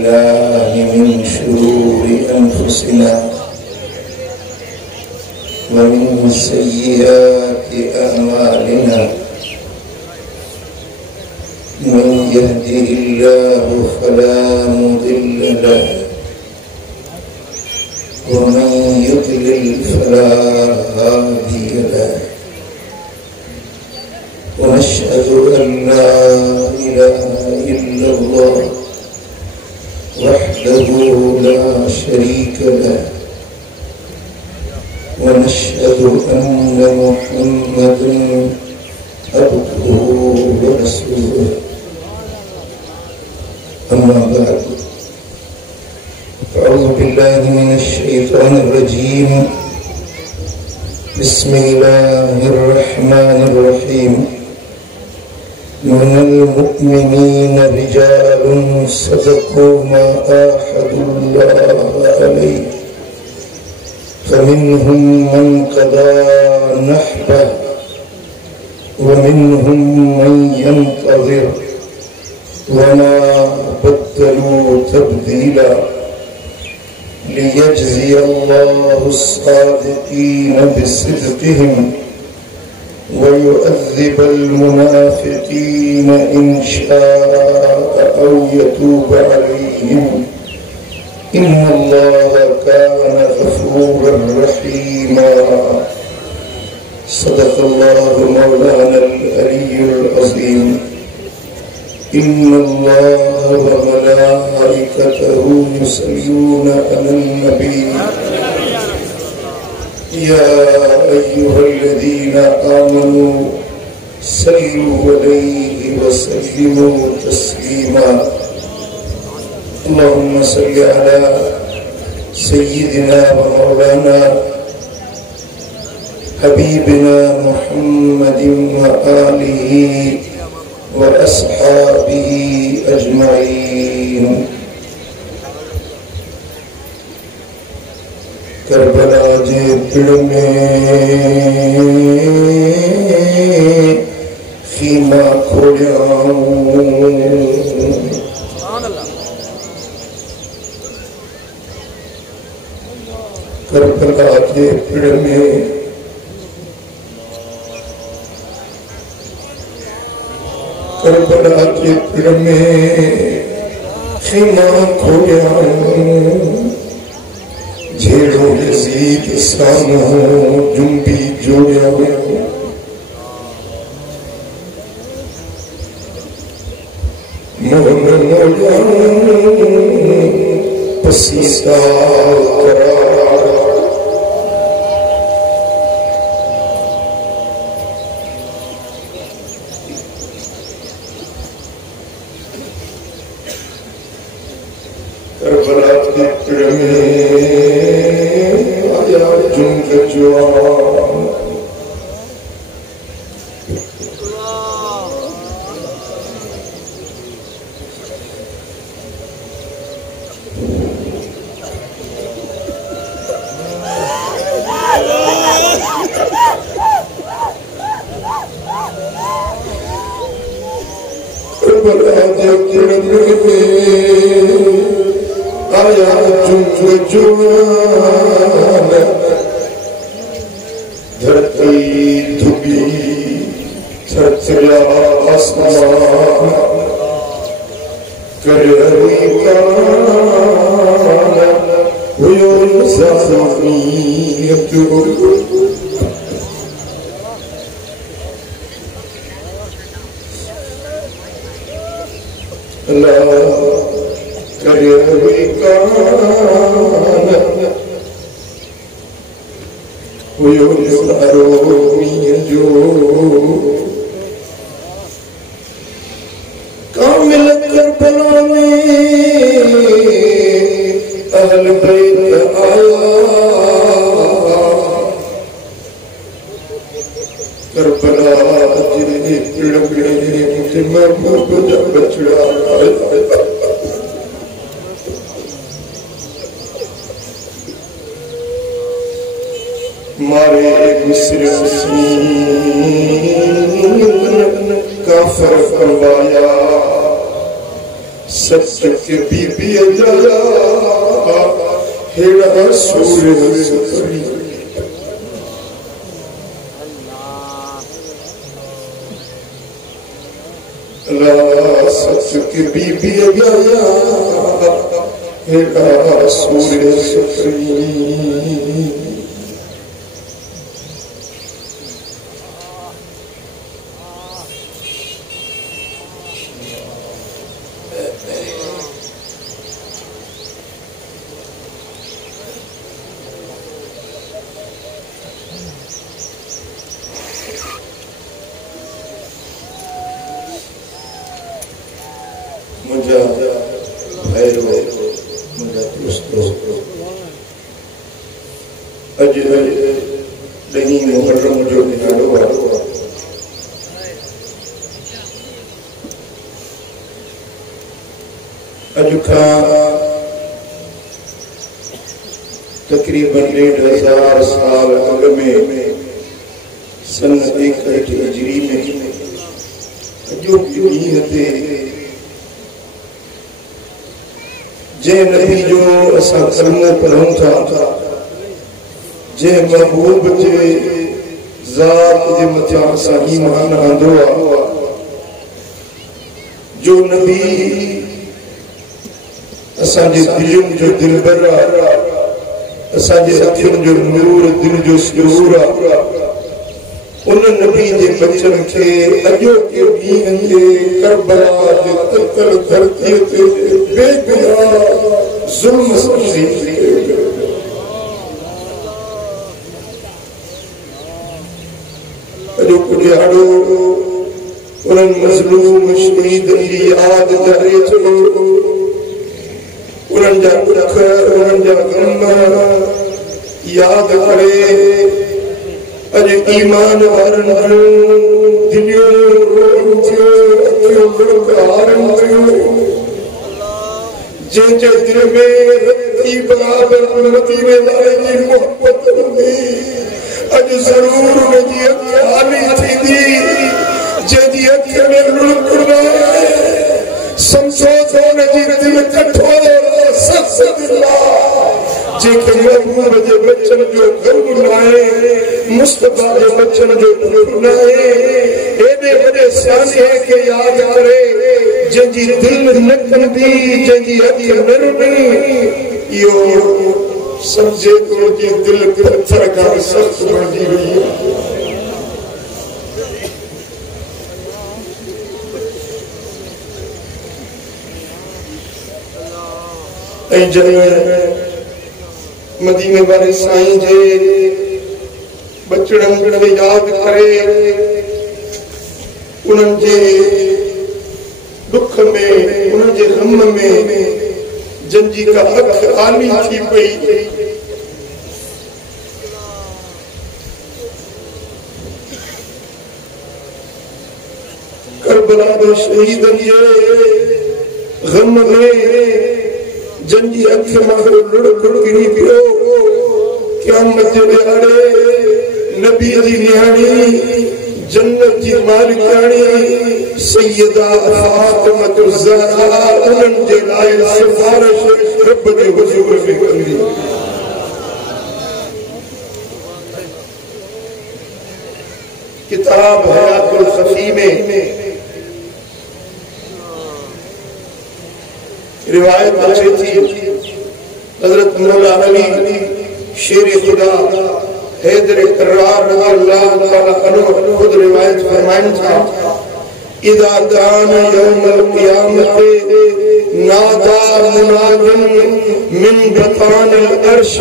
بالله من شرور أنفسنا ومن سيئات أعمالنا من يهده الله فلا مضل له ومن يضلل فلا هادي له ونشهد أن لا إله إلا الله وحده لا شريك له ونشهد أن محمدا عبده ورسوله أما بعد أعوذ بالله من الشيطان الرجيم بسم الله الرحمن الرحيم من المؤمنين رجال صدقوا ما عاهدوا الله عليه فمنهم من قضى نحبه ومنهم من ينتظر وما بدلوا تبديلا ليجزي الله الصادقين بصدقهم ويؤذب المنافقين إن شاء أو يتوب عليهم إن الله كان غفورا رحيما صدق الله مولانا العلي العظيم إن الله وملائكته يصلون على النبي يا أيها الذين آمنوا صلوا عليه وسلموا تسليما اللهم صل على سيدنا ومولانا حبيبنا محمد وآله وأصحابه أجمعين करबला जे पिड़ में खीमा खोलिया करबला जे पिड़ में करबला जे पिड़ में खीमा खोलिया झेड़ो यजीद सानो जुम्बी जोड़िया मोहन मोलिया पसीसा करा करबला के पिड़ में आया धरती धुबी छचया आसमान कर हुयो ज़मीयत अल्लाह करे हुयो कामिल करबला में अहल बैत आया करबला जिने पिड़ में मुझे महबूब दा बछड़ा मारे मिस्र काफर करवाया सच के बीबी अजाया हेड़ा सूर्य सफरी अल्लाह सच के बीबी अजाया हेड़ा सूर्य सफरी तकरीबन 1500 साल अग में सन 61 हिजरी में जो जे नबी जो असा कलमो पढ़ूं था जे महबूब जे ज़ात जे मथा असा ईमान आंदो आ जो नबी असा जे दिलुन जो दिलबर आ असा जे अखियुन जो नूर दिल जो सुरूर आ उन नबी जे बचन के अजो के दीन के करबला जे तकल धरती ते बेगुनाह जुल्म समझी अजो कुड़ियाड़ो उन मजलूम शहीद की याद करे चलो उन जा दुख उन जा गम याद करे अरे ईमान वारन दिलियो रोन थियो अखियों गुरकारन थियो जे जे दिल में रती बराबर उन्नति में वाले की मोहब्बत हुई अज जरूर उनकी अख खाली थी दी जे जी अख में लुढ़कना समझो तो उनकी दिल कठोर सख्त जेके महबूब जे बचन जो गर्व नाहे मुस्तफा जे बचन जो दुख नाहे एडे वडे सियाने के याद करे जंजी दिल न कंदी जंजी अख न रुनी यो समझे तो जी दिल पत्थर का सख्त बनी हुई है ऐ जन मदीने वाले साईं जे बचड़न के याद करे उनन जे दुख में उनन जे गम में जंजी का अख आली थी पई करबला दे शहीदन जे गम में जंजी अख मारो लुढ़ गिरी पियो क़यामत जे ॾियारे नबी जी निहाणी जन्नत जी मालिकाणी सैयदा फातिमा ज़हरा उन्हनि जे लाइ सिफारिश रब जे हुज़ूर में कंदी किताब हयातुल खफी में रिवायत अच्छी थी हजरत मौला अली शेर खुदा हैदर कर्रार रज़ियल्लाहु तआला अन्हु खुद रिवायत फरमाइन था इदा कान यौमुल क़ियामत नादा मुनादिन मिन बतानिल अर्श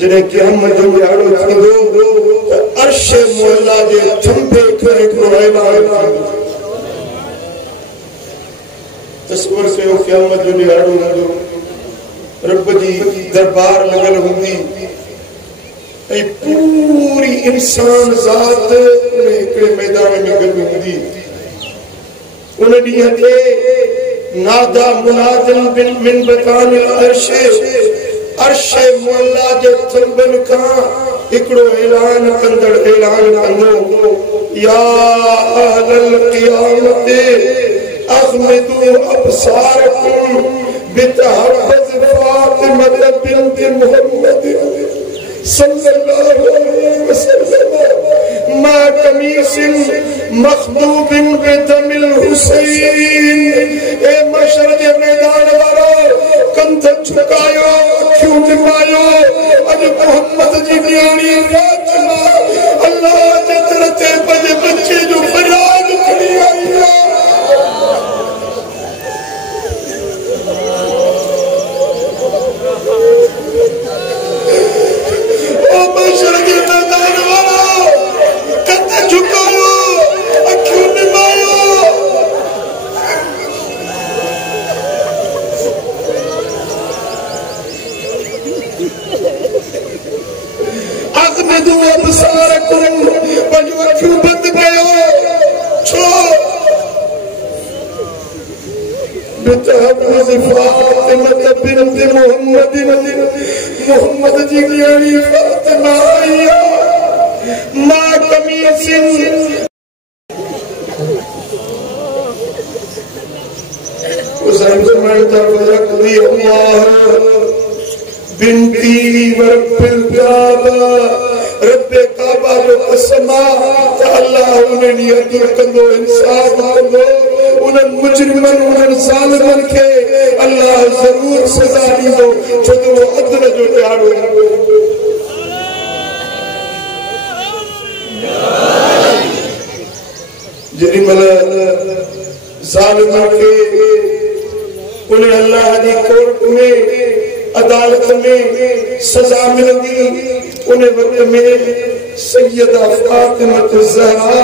जने क़यामत जो ॾियारो थींदो त अर्श मौला जे थंभे खां हिकिड़ो ऐलान थींदो तस्वर से वो क़यामत जो ॾियारो हूंदो रब जी दरबार लगल हूंदी ऐं पूरी इंसान ज़ात उन हिकिड़े मैदान में गॾु हूंदी उन ॾींहं ते नादा मुनादिन मिन बतानिल अर्श अर्श मौला जे थंभनि खां हिकिड़ो ऐलान कंदड़ ऐलान कंदो या अहलल क़ियामत अहमदू अबसारकुम बितहब्बत फातिमा बिन्त मुहम्मद सल्लल्लाहु अलैहि वसल्लम मा कमीसिन मखदूबिन बिदमिल हुसैन। ए मशर के मैदान वालों, कंध झुकायो, अखियों निमायो, अज मोहम्मद जी न्याणी फातिमा अल्लाह के तरते बजे बच्चे जो फरियाद खड़ी आई है। ओ मशर के मैदान वालों, कंध झुकायो, अखियों निमायो। अगमदू अबसारकुम, पंजो अखियों बंद कयो, छो बितहब्बत फातिमा बिन्त मुहम्मद, मुहम्मद जी की न्याणी फातिमा आई मा कमीसिन। हुसैन फरमाता वयकदी अल्लाह बिन्ती वरब्बिल काबा, रब्बे काबा जो कसमा अल्लाह उन्हें नियत कंदो, इंसाफ कंदो, उन्हें मुजरिमन उन्हें जालिमन के अल्लाह जरूर सजा दींदो, छो तो वो अदल जो ॾियारो है। जेॾी महिल जालिमन के उन्हें अल्लाह की कोर्ट में अदालत में सजा मिलती, उन्हें वक्त में सैयदा फातिमा ज़हरा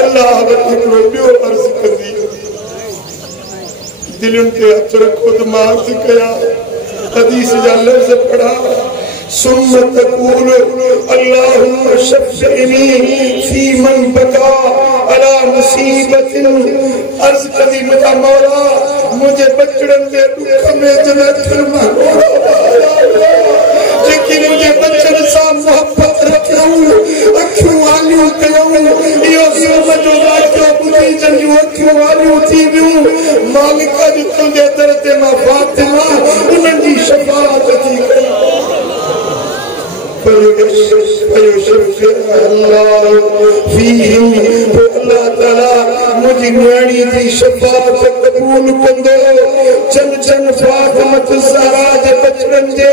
अल्लाह वटि ॿियो अर्ज़ कंदी, दिलनि ते हथ रखो त मां अर्ज़ कयां, हदीस जा लफ़्ज़ पढ़ा, सुम्मा तक़ूल अल्लाहुम्मा शफ़िनी फी मन बका अला मुसीबतिन। अर्ज़ कंदी मुंहिंजा मौला, मुझे बचड़न दे दुख में जना थरमा लेकिन मुझे बचड़ सा मोहब्बत रखूं, अखियों वालियूं कयूं, इहो ज़ुल्म जो वाक़ियो ॿुधी जंहिंजूं अखियूं वालियूं थी वियूं, मालिक अॼु तुंहिंजे दर ते मां फातिमा उन्हनि जी शफ़ाअत थी कयां। अल्लाह ताला मुझी न्याणी जी शफ़ाअत कबूल कंदो। चन चन फातिमा ज़हरा जे बचड़न जे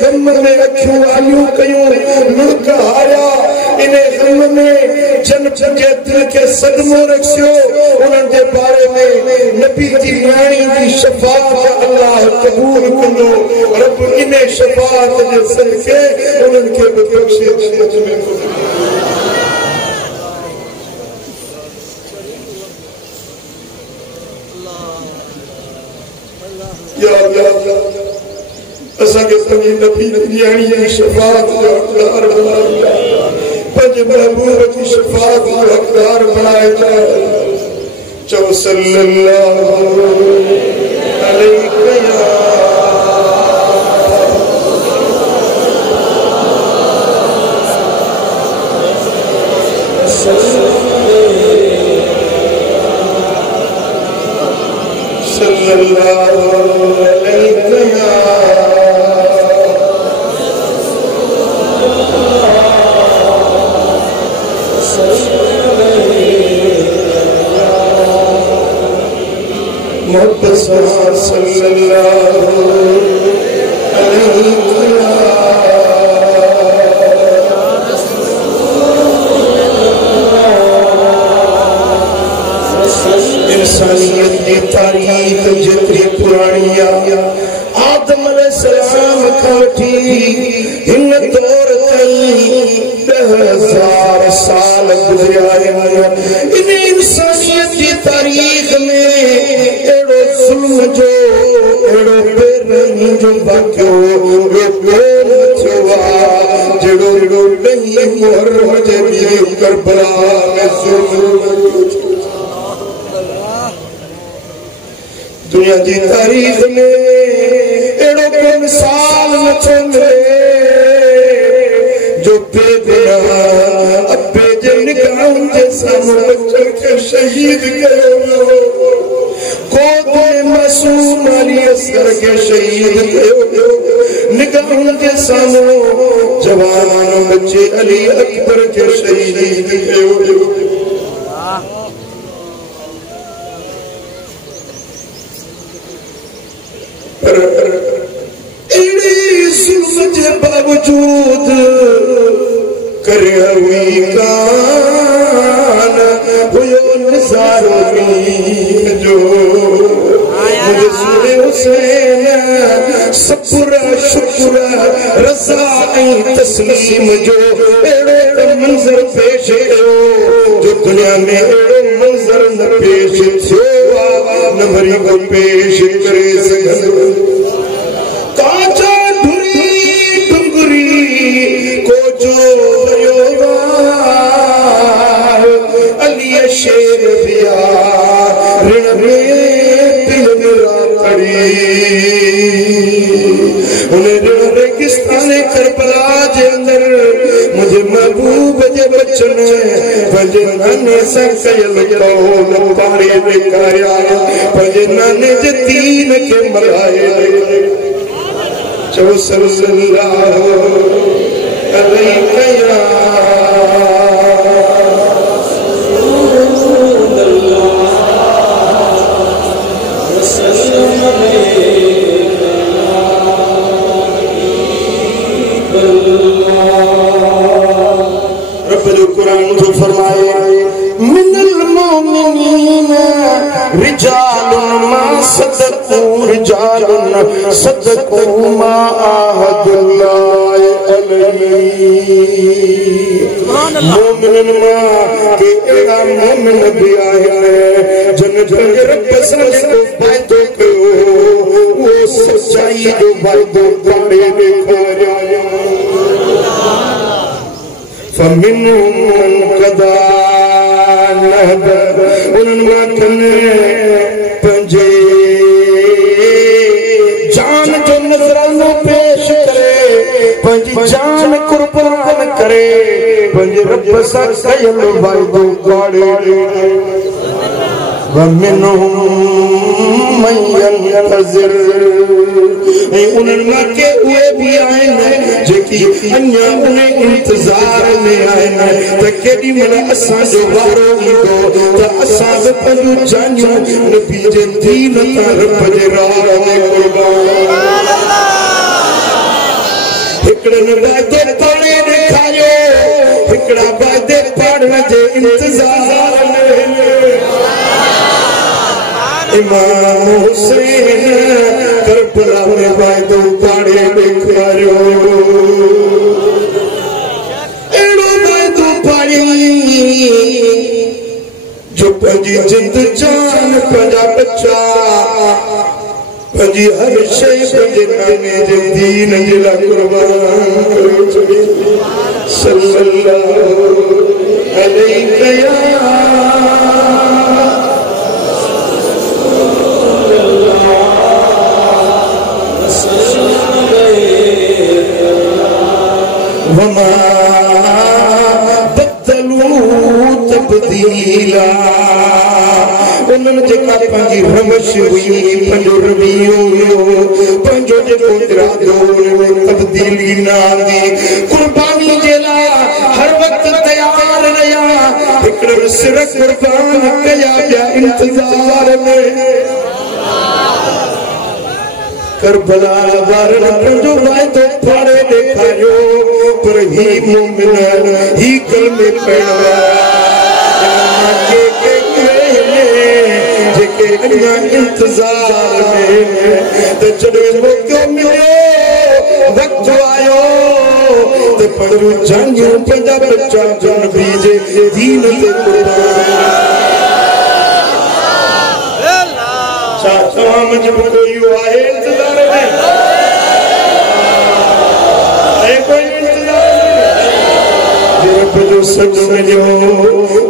गम में अखियूं वालियूं कयूं, मुल्क हारिया, इन गम में जन जे दिल के सदमो रखियो, उन्हनि जे बारे में नबी जी न्याणी जी शफ़ाअत अल्लाह कबूल कंदो। रब इन शफ़ाअत जे सदके उन्हनि खे बि बख़्शे जन्नत में या असांखे पंहिंजी नबी न्याणी जी शफ़ाअत जो हक़दार बणाए, पंहिंजे महबूब जी शफ़ाअत जो हक़दार बणाए। चओ सल्लल्लाहु अलैहि इंसानियत की तारीख जितनी पुरानी आदम अलैहिस्सलाम खां इन दौर ताईं 10,000 साल गुज़रिया। इन इंसानियत की तारीख में एड़ो जुल्म जो एड़ो बेरहमी जो वाक़ियो थियो आहे जेड़ो नहीं मुहर्रम जे ॾींहुं करबला में जुल्म। दुनिया की तारीख में एड़ो को मिसाल न थो मिले जो बेगुनाह अब्बे जे निगाहुनि जे साम्हूं बच्चन खे शहीद कयो वियो। करके शहीद कयो निगाहों के सामने जवान बच्चे अली अकबर के शहीद कयो पर एड़ी जुल्म के बावजूद करे हुई कान हुयो नजारो जो मुझे सुने हुसैन सब्र शुक्र रज़ा ऐं तस्लीम जो एड़ो मंजर पेश कयो जो दुनिया में एड़ो मंजर न पेश थियो न वरी को पेश करे सघन काचा ढुरी डुंगरी को जो भयो अली शेर बिया ऋण रे दिल मेरा कड़ी उन्हें ऋण रेगिस्तान करबला जे अंदर मुझे महबूब जे बचन पंजे नाने सा कयल कौल पारे बेकाया पंजे नाने जे दीन के मलाए चो सल्लल्लाहु अलैहि कुरान जो फरमाए मिनल मोमिनीन रिजालुन मा सदकू मा आहदुल्लाह अलैहि मोमिनन मा के एड़ा मोमिन भी आए जन रब सन को वादो कयो वो सच्चाई जो वादो करे दिखाया फमिनहुम मन कदा नहब उन्हनि कने पंजे जान जो नजरानो पेश करे पंजी जान कुर्बान करे पंजे रब सां कयल वाइदो गाड़े वमिनहुम मन यंतज़िर उन्हनि के उहे भी आहिनि जेकी अन्या उन्हें इंतजार में आहिनि त केॾी महिल असांजो वारो ईंदो त असां बि पंहिंजूं जानियूं नबी जे दीन तां रब जे राह में कुर्बान हिकिड़े वाइदो पाणे ॾेखारियो हिकिड़ा वाइदे पाड़ण जे इंतजार में इमाम हुसैन करबला में वाइदो पाड़े ॾेखारियो एड़ो वाइदो पाड़ी जो पंहिंजी जिंद जान पंहिंजा बच्चा पंहिंजी हर शइ पंहिंजे नाने जे दीन जे लाइ कुर्बान करे छॾी सल्लल्लाहु अलैहि वमा बदलू तब्दीला उन्हनि जेका पंहिंजी रमश हुई पंहिंजो रवैयो हुयो पंहिंजो जेको इरादो उनमें तब्दीली न आंदी कुर्बानी जे लाइ हर वक़्तु तयार रहिया हिकिड़ो सिर कुर्बान कया पिया इंतज़ार में करबला वारनि पंहिंजो वाइदो फाड़े ॾेखारियो पर ही मोमिन ही कलमे पढ़ण वारा जेके अञा इंतज़ार में त जॾहिं मौक़ो मिलियो वक़्तु आयो त पंहिंजूं जानियूं पंहिंजा बच्चा नबी जे दीन ते कुर्बान कोई आहे इंतजार में कोई इंतजार जो सच मिलियो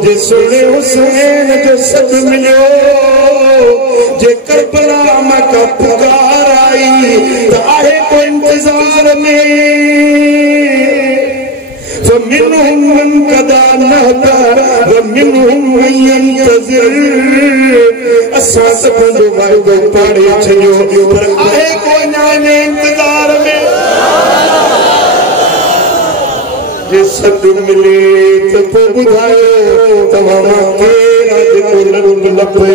जे सोने हुसैन जो सच मिलियो जे करबला में का पुकार आई तो आहे कोई इंतजार में वमिनहुम मन कदा नहता वमिनहुम मन यंतज़िर असां सभु वाइदो पाड़े छॾियो पर आहे कोई नाने इंतज़ार में जे सॾु मिले त पोइ ॿुधायो तव्हां केरु जेको लॾ लपे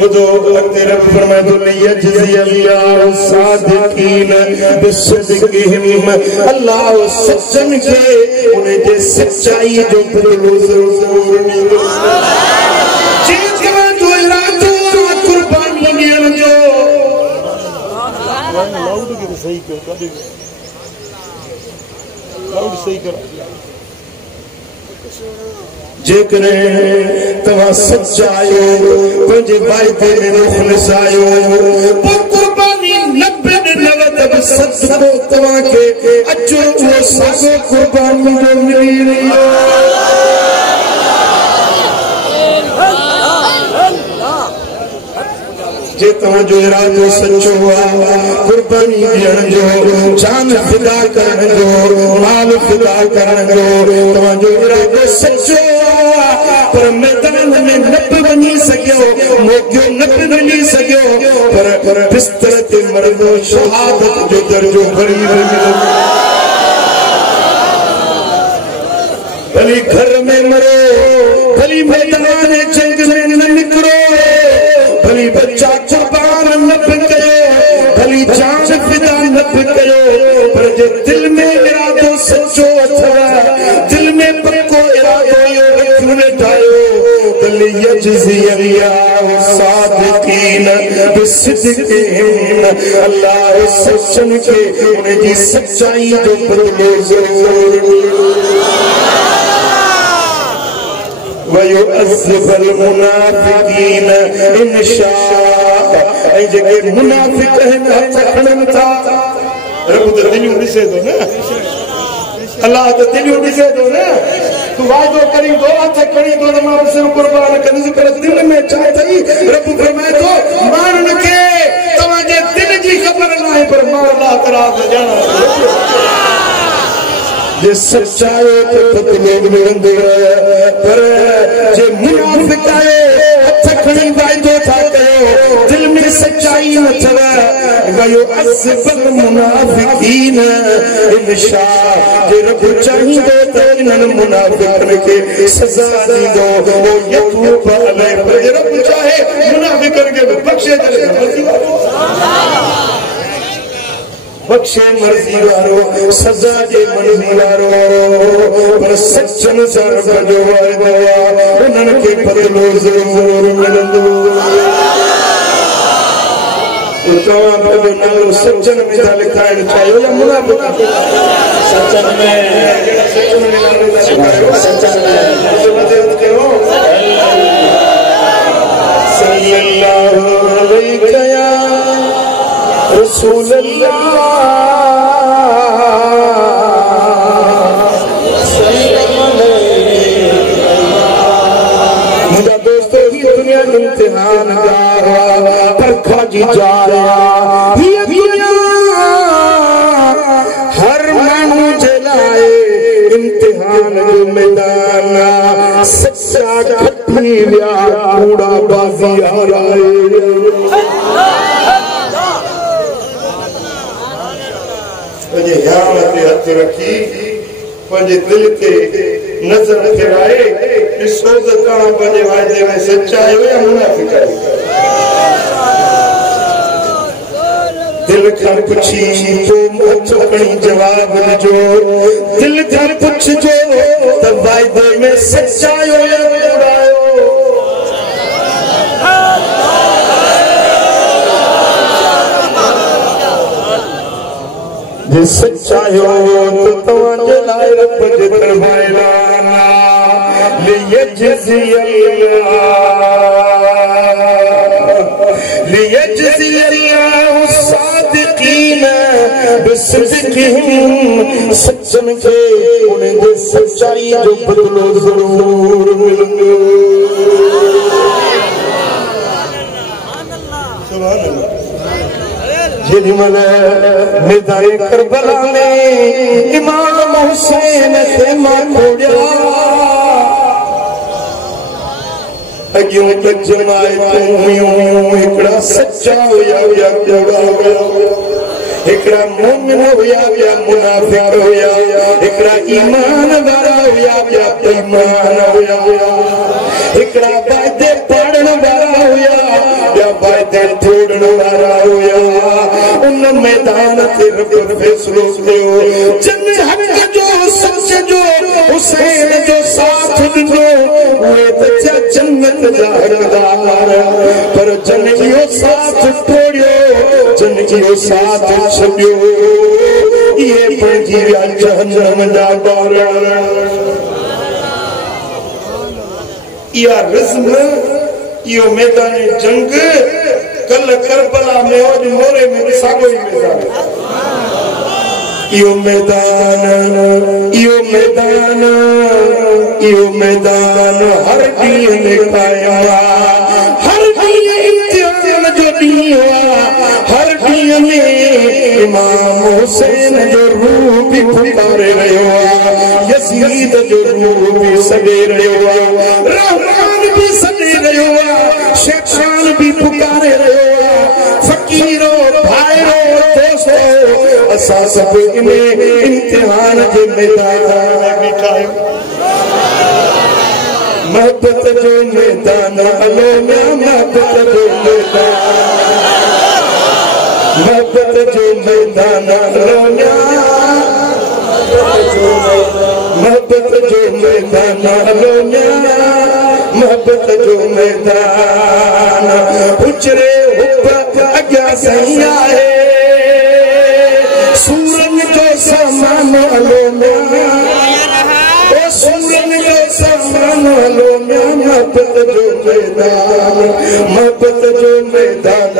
बुधो अॻिते रब फरमाए थो लियजज़ी अल्लाहु सादिक़ीन बिसिद्क़िहिम अल्लाह सचनि खे उन जे सचाई जो बदिलो ज़रूर ॾींदो जेकॾहिं तो इरादो क़ुर्बानी ॾियण जो लाउड के सही कयो कॾहिं लाउड सही करो जेकॾहिं तव्हां सचा आहियो पंहिंजे वाइदे में मुख़लिस आहियो पोइ क़ुर्बानी न बि ॾिनव त बि सदको तव्हांखे अचो उहो साॻियो क़ुर्बानी जो मिली रहियो जे तव्हांजो इरादो सचो आहे क़ुर्बानी ॾियण जो जान फिदा करण जो माल फिदा करण जो तव्हांजो इरादो सचो पर मैदान में न बि वञी सघियो मौक़ो न बि मिली सघियो पर बिस्तर ते मरंदो शहादत जो दर्जो भरी मिलियो भली घर में मरो भली मैदान जंग में न निकिरो भली बच्चा कुर्बान न बि कयो भली जान फिदा न बि कयो पर जे दिल में इरादो सचो अथव दिल में पक्को इरादो इहो रखियो वेठायो लियजज़ी अल्लाहु सादिक़ीन बिसिद्क़िहिम अल्लाह सचनि खे उन जी सचाई जो बदिलो ज़रूर ॾींदो वयुअज़्ज़िब المنافقين إن शाअ ऐं जेके मुनाफ़िक़ आहिनि हथ खणनि था रब त दिलियूं ॾिसे थो न अल्लाह त दिलियूं ॾिसे थो न तू वाइदो करी दो हथ खणी दो त मां सिर्फ़ क़ुर्बान कंदुसि पर दिल में छा अथई रब फरमाए थो माण्हुनि खे तव्हांजे दिल जी ख़बर न आहे पर मां अल्लाह ताला ॼाणा जे सचायो त बदिलो मिलंदो पर जे मुनाफ़िक़ आहे हथ खणी वाइदो था कयो दिल में सचाई न अथव वयुअज़्ज़िब المنافقين إن शाअ जे रब चाहींदो त इन्हनि मुनाफ़िक़नि खे सज़ा ॾींदो वो यतूब अलैहिम पर जे रब चाहे मुनाफ़िक़नि खे बख़्शे छॾे बख़्शे मर्ज़ी वारो सज़ा जे मर्ज़ी वारो पर सचनि सां रब जो वाइदो आहे उन्हनि खे बदिलो ज़रूर मिलंदो तव्हां पंहिंजो नालो सचनि में था लिखाइण चाहियो या मुनाफ़िक़ सचनि में नालो था लिखायो सचनि में मदद कयो सल्लल्लाहु अलैहि या रसूल अल्लाह मुझा दोस्तों ही दुनिया इम्तिहान परखा जी जा रहा ये दुनिया हर मानू जलाए इम्तिहान जो मैदान सच्चा खटी व्या कूड़ा बाजी हाराए पंहिंजे ध्यान ते हथ रखी पंहिंजे दिल ते नज़र फेराए ॾिसो त तव्हां पंहिंजे वाइदे में सचा आहियो या मुनाफ़िक़ आहियो दिल खां पुछी पोइ हथ खणी जवाब ॾिजो दिल खां पुछिजो त वाइदे में सचा आहियो या कूड़ा आहियो जे सचा आहियो त तव्हांजे लाइ रब जे दरबार लियजज़ी अल्लाहु सादिक़ीन बिस्सिद्दीक़िहिम सच्चन के उन्हें जो सच्चाई जो बदलो जरूर मिलेंगे। सुभान अल्लाह। जेॾी महिल मैदान करबला में इमाम हुसैन खे मां खोड़िया अॻियों त जमायतूं हुयूं, हिकिड़ा सच्चा हुया ॿिया कहिड़ा हुया, हिकिड़ा मोमिन हुया ॿिया मुनाफ़िक़ हुया, हिकिड़ा ईमान वारा हुया ॿिया बेईमान हुया, हिकिड़ा वाइदे पाड़ण वारा हुया ॿिया वाइदे तोड़ण वारा हुया। उन मैदान ते रब फैसलो कयो, जिन हक़ जो सच जो हुसैन जो साथ ॾिनो उहे त जन्नत जा हक़दार, पर जिन इहो साथ तोड़ियो, जिन इहो साथ छॾियो, इहे पंहिंजी विया जहन्नम जा ॿार। इहा रिज़्म, इहो मैदान जंग कल करबला में अॼु मोरे में साॻियो ई मैदान, इहो मैदान, इहो मैदान, इहो मैदान हर ॾींहं में कायम आहे, हर ॾींहुं इम्तिहान जो ॾींहुं आहे, हर ॾींहं में इमाम हुसैन जो रूह बि पुकारे रहियो आहे, यज़ीद जो रूह बि सॾे रहियो आहे, रहमान बि सॾे रहियो आहे, शैतान बि पुकारे रहियो आहे, फ़क़ीरो भाइरो दोस्तो असां सभु इन इम्तिहान जे मैदान में बीठा आहियूं। मोहब्बत जो मैदान हलो ना, मोहब्बत जो मैदान, मोहब्बत जो मैदान हलो ना, मोहब्बत जो मैदान हलो ना, मोहब्बत जो मैदान। हुजरे हुब अॻियां सही आहे, सूरन जो सामान हलो ना, ओ सूरन जो सामान हलो ना, मोहब्बत जो मैदान, मोहब्बत जो मैदान,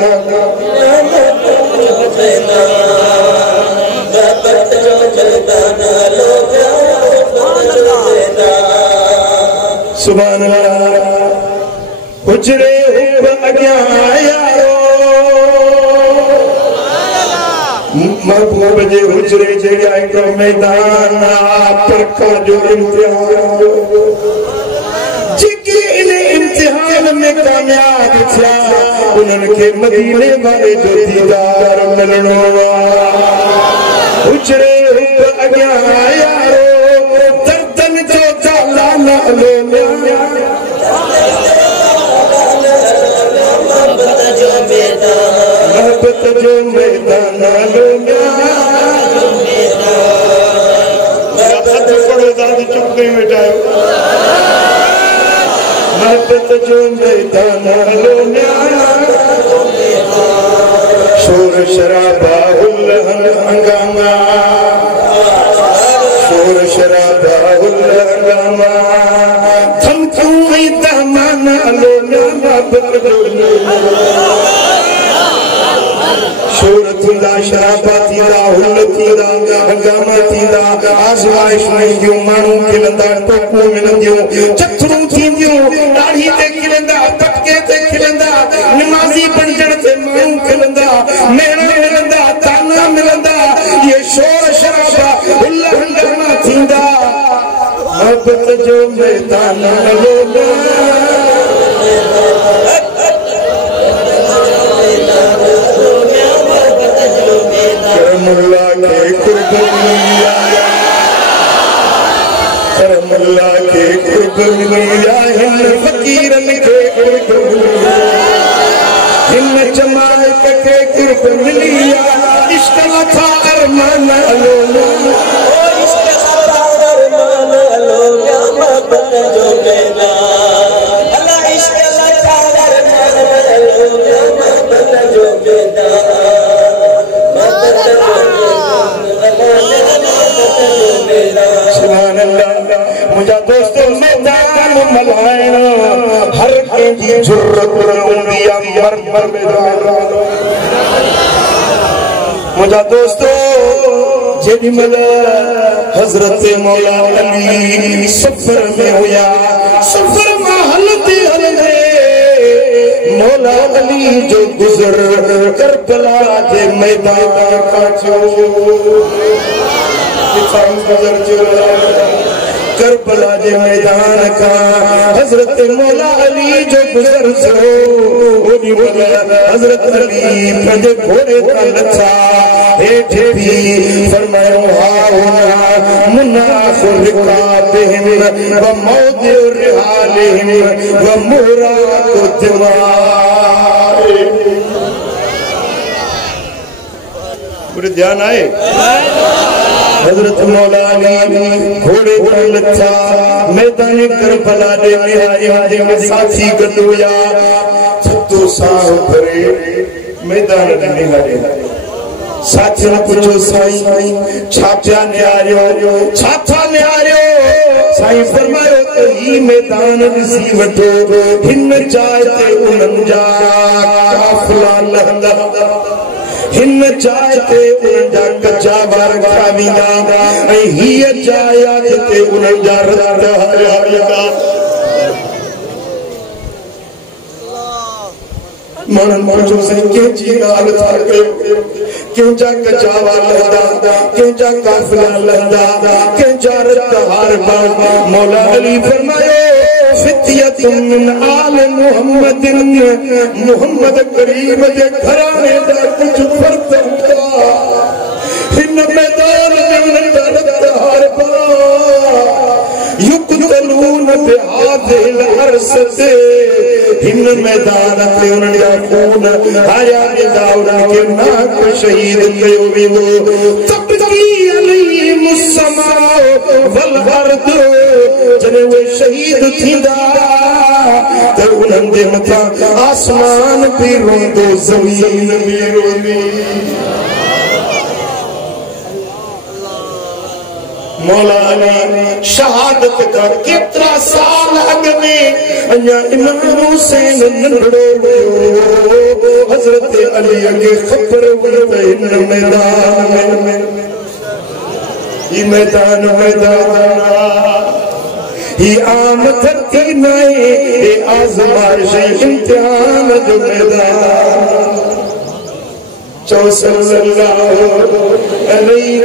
सुभान अल्लाह। हुजरे हुब अॻियां यारो, महबूब जे हुजरे जे हिकिड़ो मैदान आहे, परखा जो इम्तिहान, जेके इन इम्तिहान में कामयाब थिया उन्हनि खे मदीने वारे जो दीदार मिलणो आहे। हुजरे हुब अॻियां यारो, दर्दन जो ताला न हलो ना, मोहब्बत जो मैदान हलो ना, चुप कई वेठा आहियो, मोहब्बत जो मैदान हलो ना, शोर शराबा हुल्लड़ हंगामा, शोर शराबा हुल्लड़ हंगामा, धमकियूं ऐं तहमान हलो ना, मोहब्बत जो शोर थींदा, शराबा थींदा, हुल थींदा, हंगामा थींदा, आज़माइश ईंदियूं, माण्हू खिलंदा, टोकूं मिलंदियूं, चथरूं थींदियूं, ॾाढ़ी ते खिलंदा, पटके ते खिलंदा, निमाज़ी बणजण ते माण्हू खिलंदा, मेणा मिलंदा, ताना मिलंदा, इहे शोर शराबा हुल हंगामा थींदा। मोहब्बत जो मैदान हलो ना, करमुल्ला के कुर्ब मिलिया, करमुल्ला के कुर्ब मिलिया, हिन फ़कीरन के कुर्ब मिलिया, हिन जमायत के कुर्ब मिलिया, इश्क़ था अरमान हलो ना, इश्क़ था अरमान हलो ना, मोहब्बत जो मैदान, अल्लाह इश्क़ था अरमान हलो ना, मोहब्बत जो मैदान, सुभान अल्लाह। मुझा दोस्तों मैदान मल्हाइण हर कंहिंजी ज़रूरत हूंदी आहे, मर मैदान। मुझा दोस्तों जेडी मला हजरत मौला अली सफर में होया सफर में हलते हलते मौला अली जो गुजर करबला के मैदान का जो गुजर जो करबला के मैदान का हजरत मौला अली जो गुजर सो हजरत अली पंजे घोड़े का लच्छा हेठे भी फरमायो हाउना मुनाफिर रिकाबहिम व मौदि रिहालिहिम व मुराद दिमाए। पूरे ध्यान आए हजरत मौला अली घोड़े का लच्छा मैदान करबला दे निहारी में साथी गंदोया छत्तो साह भरे मैदान दे निहारी साथियों ने पूछो साईं छाप्या न्यारियो छापा न्यारियो साईं फरमायो तो ही मैदान दिसी वठो हिन चाहते उन जा काफिला लहंदा हिन चाहते उन जा कच्चा बार खावींदा ऐं हीअ चाहे ते उन जा रद हरियावींदा। मन मौजो से केंची गाल था केंचा कचावा लहदा केंचा काफिला लहदा केंचा रत्तहार बा मौला अली फरमायो फितियतुन मिन आल मुहम्मदिन मुहम्मद करीम दे घराने दा कुछ फर्क हुआ हिन मैदान में उनका रत्तहार बा युक्तलून बिहादिल अरसद हिन मैदान ते उनका खून आया दाऊदा के नाक शहीद कयो विंदो तबकी अलैहि मुसमा वल अर्द जने वे शहीद थींदा त उन्हनि जे मथां आसमान भी रोंदो ज़मीन भी रोंदी। मौला अली शहादत का केतरा साल अग में अञा इमाम हुसैन नंढड़ो हुयो हजरत अली के खबर हुई त हिन मैदान में ही मैदान ही आम धरती नहीं ये आज़माइश इम्तिहान जो मैदान चौ सल्लल्लाहु अलैहि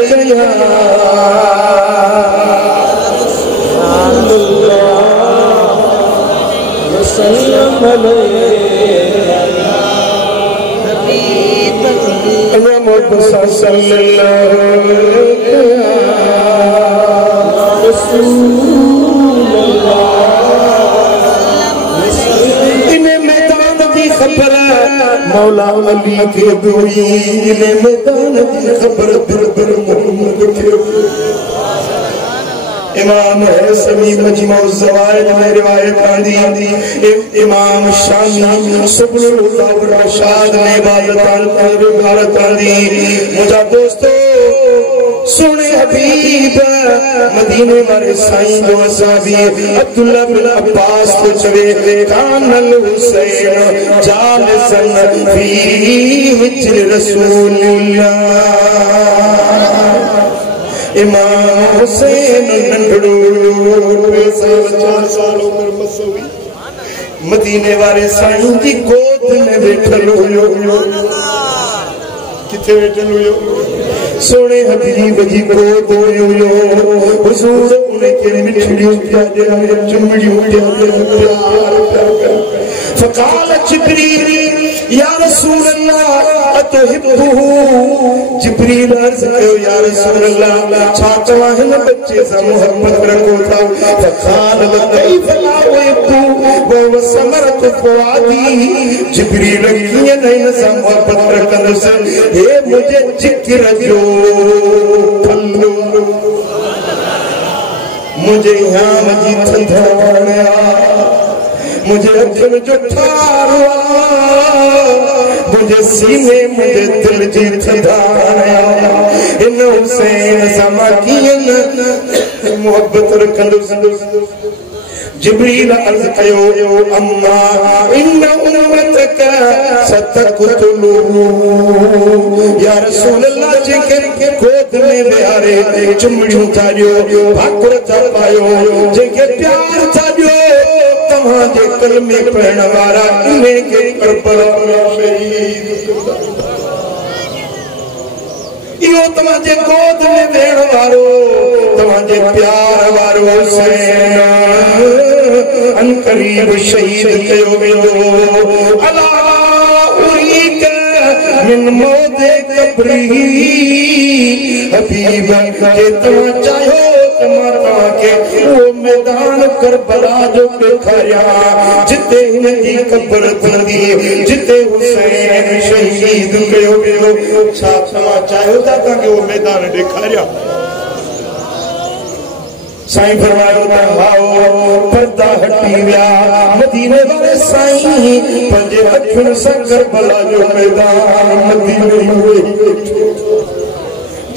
मौला अली के दुई इन्हें मैदान की खबर बिरबर मोहम्मद के इमाम है समी मजमू ज़वाइद में रिवायत आंदी इमाम शामी सुब्हुल हुदा व रशाद में इबादत आंदी। मुझा दोस्तों सुने हबीब मदीने वाले साईं जो असाबी अब्दुल्ला बिन अब्बास को चवे कानल हुसैन जालिसन फी हिज्र रसूलुल्लाह इमाम हुसैन नंढड़ो 4 साल उम्र मसवी मदीने वाले साईं की गोद में बैठल हुयो किथे बैठल हुयो सोने हबीब जी गोद हुयो हुजूर उनके मिठड़ियों प्यारे चुमड़ियों प्यारे फकाल जिब्रील या रसूल अल्लाह अतहिब्बुहु जिब्रील अर्ज़ कयो या रसूल अल्लाह छा तव्हां हिन बच्चे सां मोहब्बत रखो था फकाल कैफ ला उहिब्बु व समरत फुआदी जिब्रील कीअं न हिन सां मोहब्बत रखंदुसि हे मुंहिंजे जिक्र जो फल्लू मुझे यहाँ जी थंधवाणिया मुझे अखियुनि जो ठारवा मुझे सीने मुझे दिल जी थंधवाणिया इन हुसैन सां मां कीअं न मोहब्बत रखंदुसि जिब्रील अर्ज़ कयो अम्मा इन उम्मतक सतक़तलू या रसूल अल्लाह जेके गोद में विहारे चुमड़ियूं था ॾियो भाकुर था पायो जेके प्यार था ॾियो तव्हां जे कलमे पढ़ण वारा इन्हे के करबला शहीद इहो तव्हां जे गोद में वेहण वारो तव्हां जे प्यार वारो हुसैन अनकरीब शहीद कयो वेंदो अला उरीक मिन मौदे कब्री हबीब के तव्हां चाहियो त मां तव्हांखे उहो मैदान करबला जो ॾेखारियां जिते हिन जी क़ब्र थींदी जिते हुसैन शहीद कयो वियो छा तव्हां चाहियो था तव्हांखे उहो मैदान ॾेखारियां साईं फरमायो हाओ पर्दा हटी विया मदीने वाले साईं पंहिंजे अखियुनि सां करबला जो मैदान मदीने में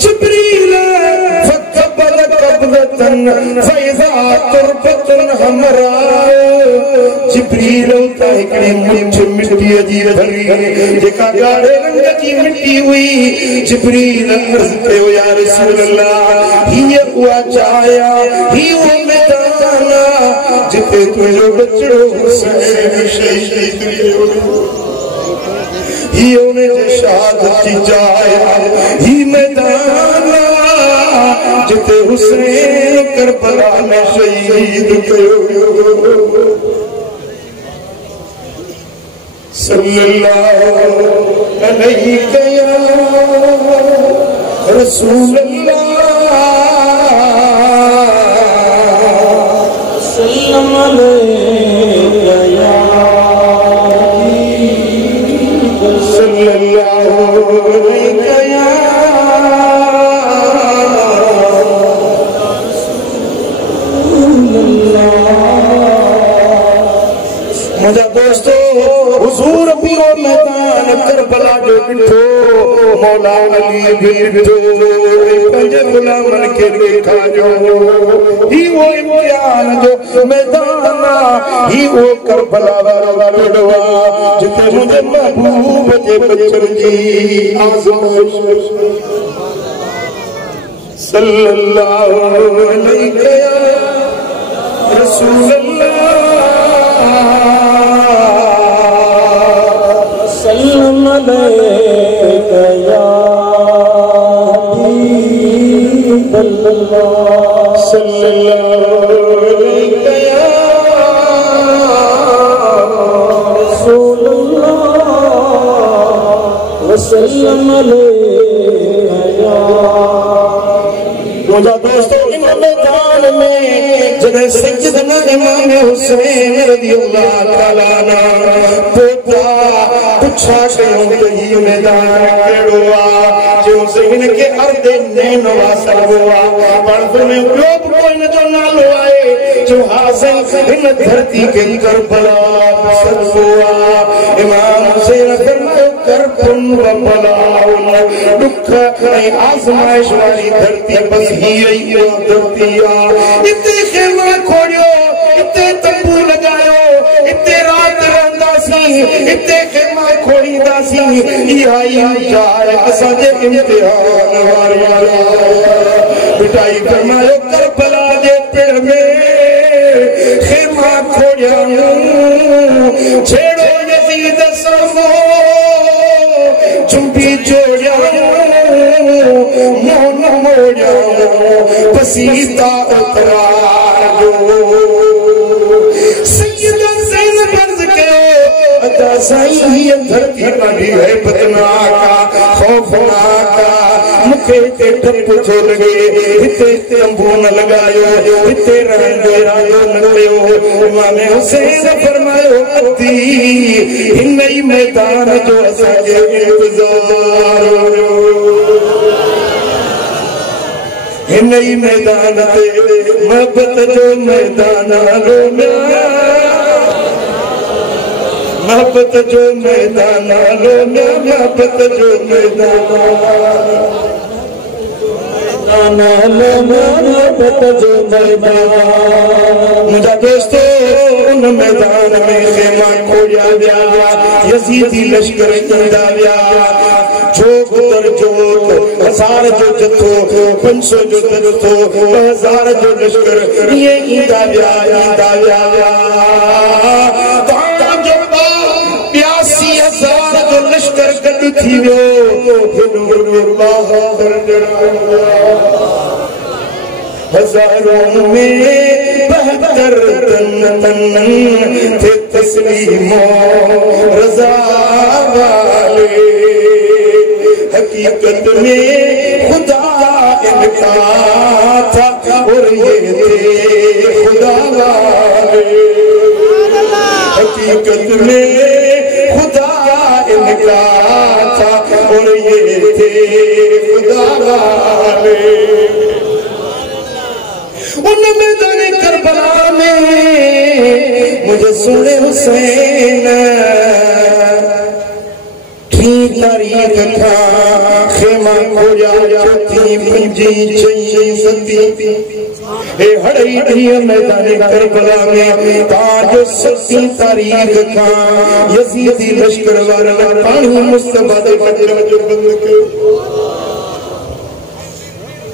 जिब्रील फक़बल क़ब्लतन फ़इज़ा तुरबतुन हमरा जिब्रील उता हिकिड़ी मुठ मिट्टीअ जी भरी जेका ॻाढ़े रंग जी मिट्टी हुई जिब्रील अर्ज़ कयो या रसूल अल्लाह हीअ उहा चाया ही वो मैदान जिते तुंहिंजो बचड़ो हुसैन शहीद थियो ही उन्हें जे शहादत जी जाइ ही मैदान जिते हुसैन करबला में शहीद कयो सल्लल्लाहु अलैहि या रसूल अल्लाह सल्लल्लाहु अलैहि या मुझा दोस्तों हुजूर भी वो मैदान करबला जो ॾिठो मौला अली भी ॾिठो पंहिंजे गुलामनि खे ॾेखारियो ही वो इम्तिहान जो मैदान ही वो करबला वारो ॾोहा जिते मुंहिंजे महबूब जे बचनि जी आज़माइश सल्लल्लाहु अलैहि रसूल अल्लाह सल्लल्लाहु अलैहि या हबीब अल्लाह सल्लल्लाहु अलैहि या रसूल अल्लाह वसल्लम अलैहि या मुझा दोस्तों इन मैदान में जब सैयदना इमाम हुसैन रज़ियल्लाहु तआला अन्हु पोता पुछा कयो त ही मैदान कहिड़ो आहे जो हिन खे अर्दे नैन वासरबो आहे पर में ॿियो बि कोई हिन जो नालो आहे जो हासिल हिन धरती खे करबला सरबो आहे इमाम हुसैन फरमायो करबुन व बलाउन दुख ऐं आज़माइश वारी धरती बस हीअ ई धरती आहे इते खेमा खोलियो इते तंबू लॻायो इते राति रहंदासीं इते खेमा खोलींदासीं इहा ई जाइ असांजे इम्तिहान वारी बिटाई फरमायो करबला जे पिण में खेमा खोलिया छेड़ो यज़ीद समो चुंबी जोड़िया मोन मोड़िया पसीता उतरार जो सैयदा ज़ैनब अर्ज़ कयो अदा साईं हीअ धरती ॾाढी हैबतनाक खौफनाक मूंखे हिते डपु थो लॻे हिते तंबू न लॻायो हिते रहंदो इरादो न कयो इमाम हुसैन फरमायो अदी हिन ई मैदान जो असांखे इंतज़ार हिन ई मैदान ते मोहब्बत जो मैदान हलो मोहब्बत जो मैदान हलो मोहब्बत जो मैदान मोहब्बत जो मैदान मुझा दोस्तों उन मैदान में खेमा खोया गया यजीदी लश्कर इंदा गया जो गुदर जो 1000 जो जथो 500 जो जथो 1000 जो लश्कर ये इंदा गया जो लश्कर गड थी हजारों में 72 तन थे तस्लीमो रजा वाले हकीकत में खुदा इनका था और ये थे खुदा वाले हकीकत में खुदा इनका था और ये थे खुदा वाले उन मैदान करबला में मुझे सुने हुसैन ठीक तारीख था खेमा खोजा चौथी पंजी छही सती ए हड़ई दी मैदान करबला में ताजो 7 तारीख था यजीदी लश्कर वाला पानी मुस्तफा दे बदल जो बंद के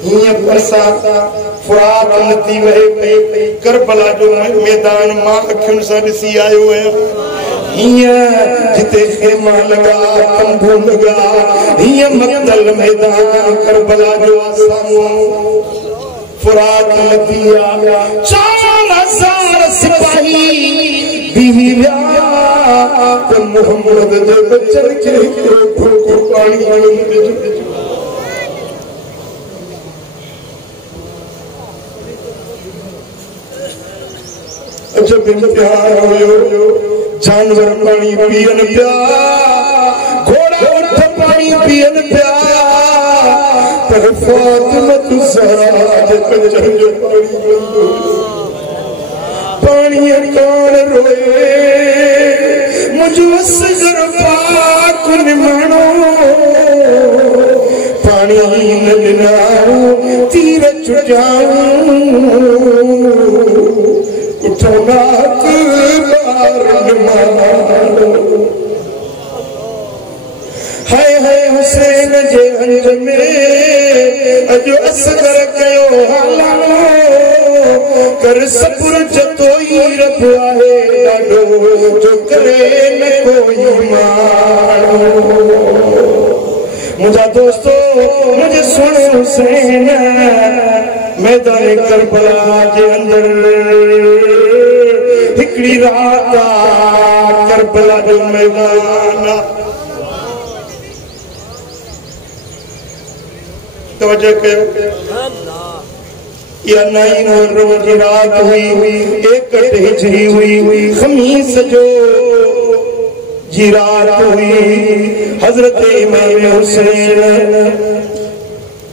ये बरसा फुरात नदी वहे पे करबला जो मैदान मां अखियुन से दिसी आयो है हिया जिते खेमा लगा तंबू लगा हिया मक्तल मैदान करबला जो सामो फुरात नदी आ 4000 सिपाही बीविया तो मोहम्मद दे बचन के ठोकर पानी जब इम्तिहान होयो जानवर पानी पियन पिया घोड़ा उठ पानी पियन पिया पर फातिमा तू ज़हरा जब जो पानी कौन रोए मुझे असगर पाक निमानो पानी न लिनाऊ तीर चुजाऊं हाय हुसैन जे अंज में अजो असगर कयो हालानो कर सपुर जतोई रब आहे ॾाढो जो करे न कोई मानो मुझा दोस्तों मुझे सुनो हुसैन मैदान करबला जे अंदर हिकड़ी रात करबला जो मैदान तवज्जो कयो या नई मुहर्रम की रात हुई 1 हिजरी हुई खमीस जो जी रात हुई हजरत इमाम हुसैन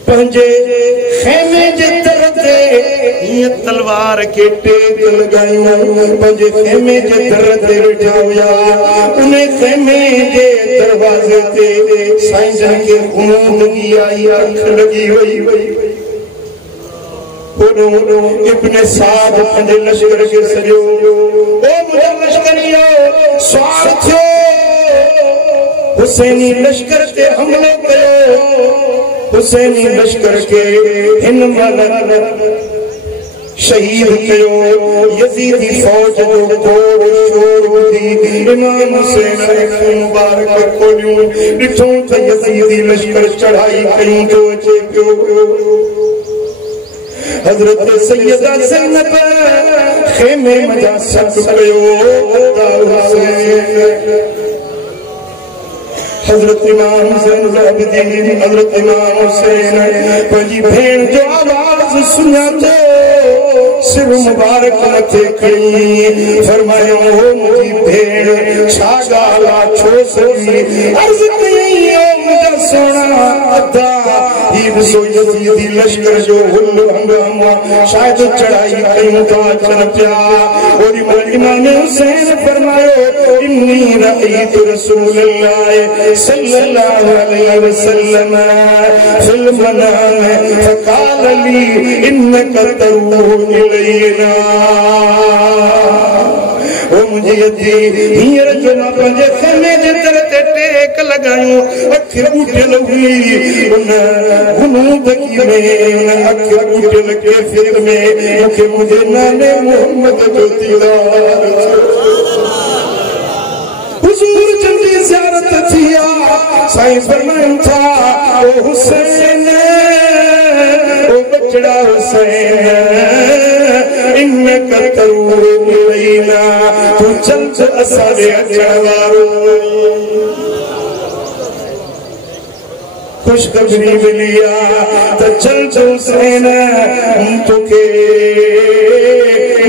पंजे खेमे जे तरते ये तलवार के टेक लगायूं पंजे खेमे जे तरते बैठा हुआ उन्हें खेमे जे दरवाजे ते साईं के खून लगी आई आंख लगी हुई इब्ने साद पंजे लश्कर के सजो ओ मुझे लश्करियो सवार थियो हुसैनी लश्कर ते हमलो कयो हुसैनी लश्कर के हिन मल शहीद कयो यजीदी फौज जो कोड़ शोर ॿुधी इमाम हुसैन मुबारक खोलियूं ॾिठो त यजीदी लश्कर चढ़ाई कयूं तो अचे पियो हजरत सैयदा ज़ैनब खेमे मजा सत कयो हजरत इमाम हजरत इमाम हुसैन पंहिंजी भेण जो आवाज़ सुञातो सिर मुबारक मथे खणी फरमायो मुंहिंजी भेण छा ॻाल्हि आहे छो सही अर्ज़ कयईं ओ मुंहिंजा सोना अदा ही ॾिसो यज़ीदी लश्कर जो हुल हंगामा शायदि चढ़ाई कयूं था अचनि पिया ओॾी महिल इमाम हुसैन फरमायो इन्नी रअयतु रसूलल्लाह सल्लल्लाहु अलैहि वसल्लम फिल मनाम फक़ाल ली इन्नका तरूह इलैना ओ मुझे यदी हीर जो ना पंजे खेमे जे तरते टेक लगायो अखिर बूटे लगी उन गुनूद की में अखिर बूटे लगे फिर में मुझे नाने मोहम्मद जो दीदार हुजूर जल्दी ज़ियारत थिया साईं फरमाइन था ओ हुसैन ओ बचड़ा हुसैन इन्नका तरूब इलैना तू चल तो असारे अचवारो खुशखबरी मिलिया तो चल तो हुसैन तुके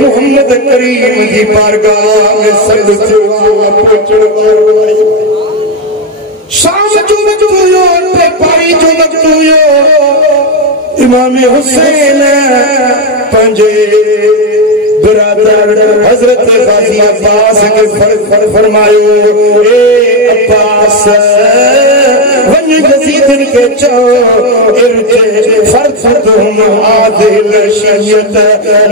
मोहम्मद करीम की बारगाह में सब पहुंचण वारो शाम जो वक्त हुयो पारी जो वक्त हुयो इमाम हुसैन पंजे बिरादर हजरत गाजी अब्बास के फरमायो ए अब्बास वन यजीद के चो इरजे फरफदहुम आदिल शयत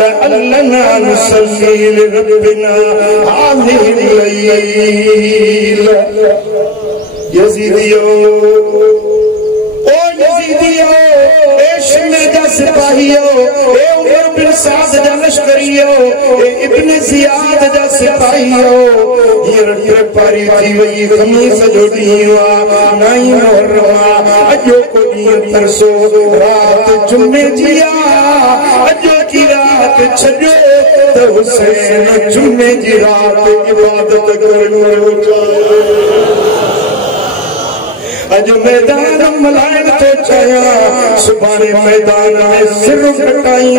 लअल्लना नुसल्ली लिरब्बिना आदिल लैल यजीदियो ओ यजीदियो ए शिमे दा सिपाहियो ए उमर बिन साद दा लश्करियो ए इब्न जियाद दा सिपाहियो ये रे पारी थी वही खमीस जो दीवा नहीं मुहर्रमा अजो को दी तरसो रात जुम्मे जिया अजो की रात छजो तो हुसैन जुम्मे जी रात इबादत करनो चाहे अज मैदान मलायन तो चाया सुभाने मैदान में सिर कटाई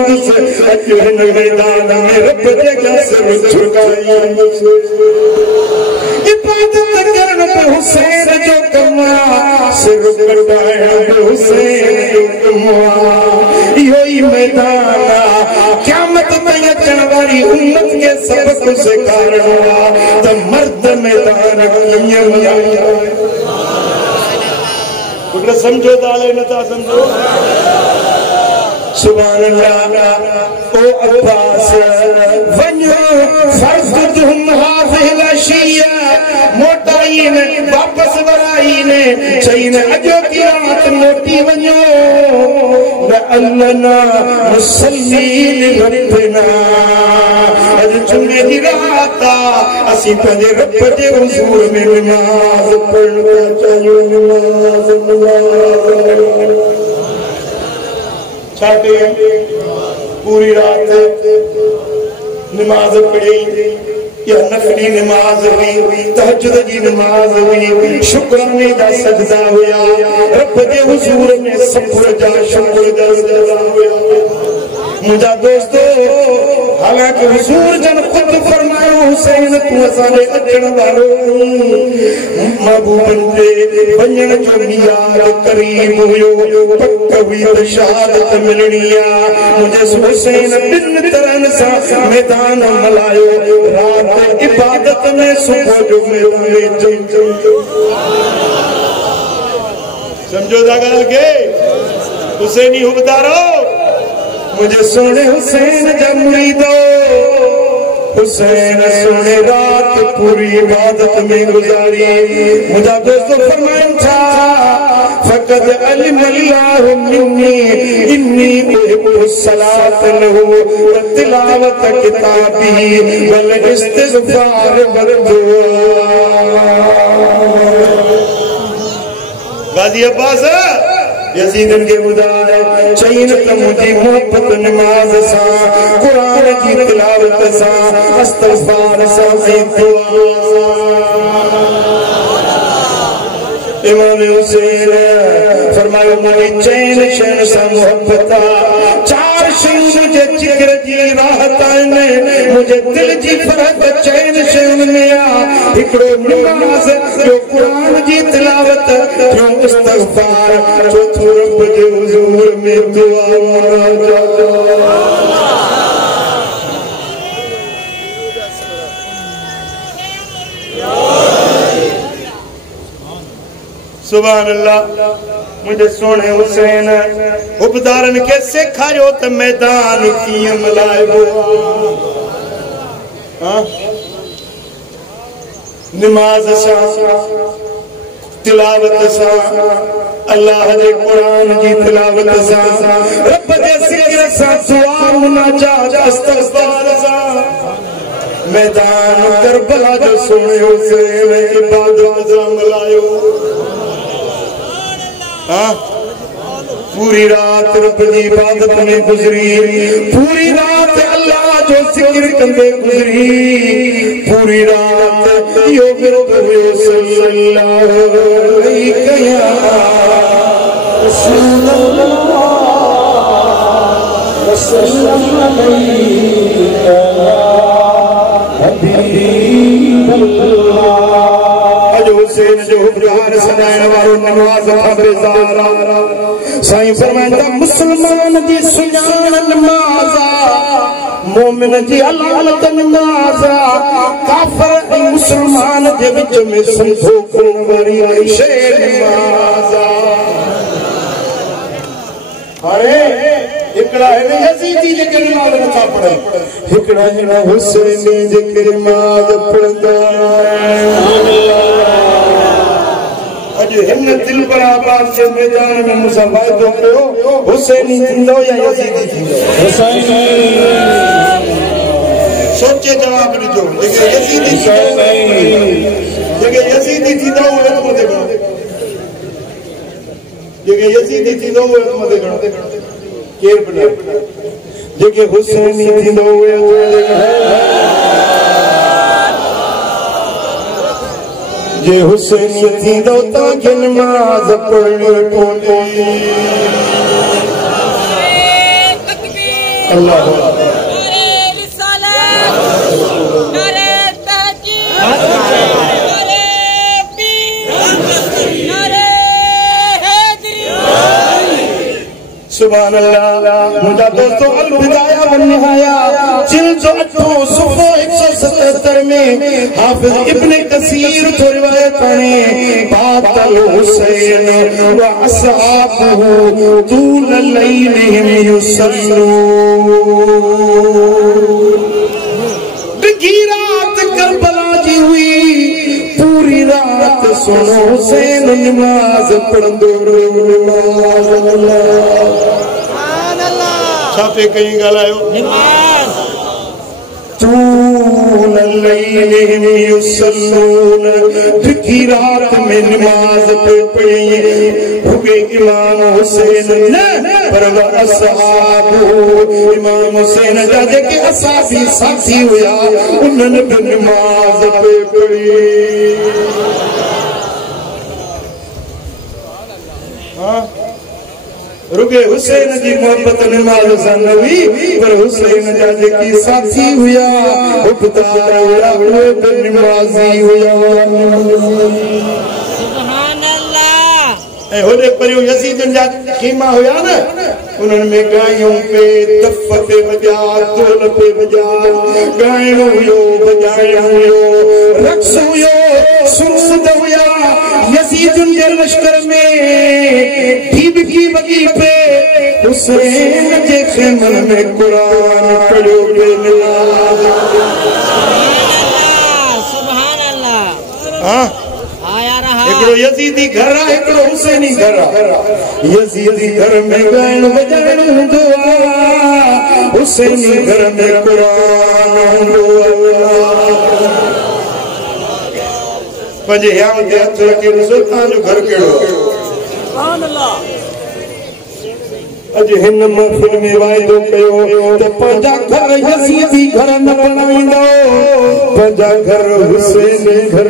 अज मैदान में रब जगह सिर झुकाई इबादत करने पे हुसैन जो कमा सिर कटाए पे हुसैन जो कमा यो ही मैदान क़यामत में अचण वाली उम्मत के सबक से कारण हुआ तो मर्द मैदान कुछ समझो दाले न ता समझो सुभान अल्लाह ओ अब्बास वन्यो फरफदहुम हाज़िल अशिया मोटाई ने वापस वराई ने चईन अजो की रात मोटी वन्यो लअल्लना मुसल्ली लिरब्बिना अज जुमे दी रात असी पंजे रब दे हुजूर में नमाज पढ़ना चाहिए नमाज छाटे पूरी रात नमाज पढ़ी या नफली नमाज हुई तहज्जुद की नमाज हुई शुक्राने दा सजदा हुआ रब दे हुजूर में सफर जा शुक्र दा सजदा हुआ मुझा दोस्तों हालांकि हुजूर जन खुद फरमायो हुसैन तू असारे अचण वारो महबूबन दे वञण जो मियार करीब हुयो पक हुई त शहादत मिलणिया मुझे हुसैन बिन तरन सा मैदान मलायो रात इबादत में सुबह जो मैदान जम समझो दा गाल के हुसैनी हुबदारो मुझे सोने हुसैन जब मुरीदो हुसैन सोने रात पूरी इबादत में गुजारी मुझा दोस्तों फरमान था फकद अलिमल्लाहु मिन्नी इन्नी उहिब्बु सलात लहू व तिलावत किताबी वल इस्तिग़फार वल दुआ गाजी अब्बास यजीदन के मुदार चईन त मुझी मोहब्बत नमाज सा कुरान की तिलावत सा इस्तिग़फार सा दुआ इमाम हुसैन फरमायो मुझे चैन शैन सा मोहब्बत चार शयूं मुझे जिगर जी राहत ने मुझे दिल जी फरहत चैन शयूं में आ हिकड़ो नमाज जो कुरान जी तिलावत जो इस्तिग़फार जो रब दे हुजूर में दुआ मांगा सुभान अल्लाह मुझे सोने हुसैन हुबदारन के सिखायो त मैदान की मलायो हां नमाज सा तिलावत सा अल्लाह दे कुरान की तिलावत सा रब दे सिर सा दुआ मुनाजात इस्तग़फ़ार सा मैदान करबला जो सोने हुसैन इबादत सा मिलायो। हां पूरी रात रब की इबादत में गुजरी, पूरी रात अल्लाह जो जिक्र कंदे गुजरी, पूरी रात यो विरद हुए सल्लल्लाहु अलैहि या रसूल अल्लाह वसल्लम अलैका हबीब अल्लाह। अज हुसैन जो हुक्मरान सदाए वालो नमाज था बेज़ारा साईं फरमांदा मुसलमान दी सुजान नमाज मोमिन जी अल्लाह नमाज काफिर मुसलमान दे विच में संधो कोन वाली शेर नमाज। अरे एकड़ा है यजीदी जे नमाज नथा पढ़े, एकड़ा है हुसैनी जे नमाज पढ़दा। अज हिन दिल पर आबाद के मैदान में मुसलमान तो कयो हुसैनी थींदो या यजीदी थींदो? हुसैनी। सोचे जवाब ॾिजो। जेके यजीदी थींदो उहे तो मथे घणो, जेके यजीदी थींदो उहे तो मथे घणो केर बना, जेके हुसैनी थींदो उहे जे हुसैनी थींदो ताके नमाज पढ़नी पवंदी। अल्लाह सुभान अल्लाह। मुझा दोस्तों अल बिदाया वन निहाया जिल्द 8 सफ़ा 177 में हाफिज इब्ने कसीर तो रिवायत पढ़े बातल हुसैन व असहाबहु तूल लैलिहिम युसल्लून। डिगी रात करबला की हुई, पूरी रात सुनो हुसैन नमाज पढ़ंदो नमाज छापे कहीं ॻाल्हायो नमाज तूल लैलिहिम युसल्लून। डिगी रात में नमाज पढ़ी भुगे इमाम हुसैन न पर व असहाबु इमाम हुसैन जा जेके असहाबी साथी हुया उन्हनि भी नमाज पढ़ी। रुगे हुसैन जी मोहब्बत नमाज सा न हुई पर हुसैन जा जेकी साथी हुया मुख्तार हुया उहे भी नमाज़ी हुया। सुभान अल्लाह। ए होदे परियो यजीदन जा खीमा हुया न, उन्हनि में गायूं पे तफ पे वजा तोल पे वजा गाइणो हुयो बजाइणो हुयो रक्स हुयो सुरूद हुया। यजीदन जे लश्कर में की बगी पे हुसैन जे खेमन में कुरान पढ़ो पे सुभान अल्लाह। हां आया रहा एकड़ो यजीदी घर आ एकड़ो हुसैनी घर आ। यजीदी घर में गायन बजाइण हुंदो आ, हुसैनी घर में कुरान हुंदो आ। पंजे याम दे हथ रखे सुल्तान जो घर केड़ो सुभान अल्लाह। अज हिन महफिल में वायदो कयो त पंजा घर यजीदी घर न बनाईंदो, पंजा घर हुसैनी घर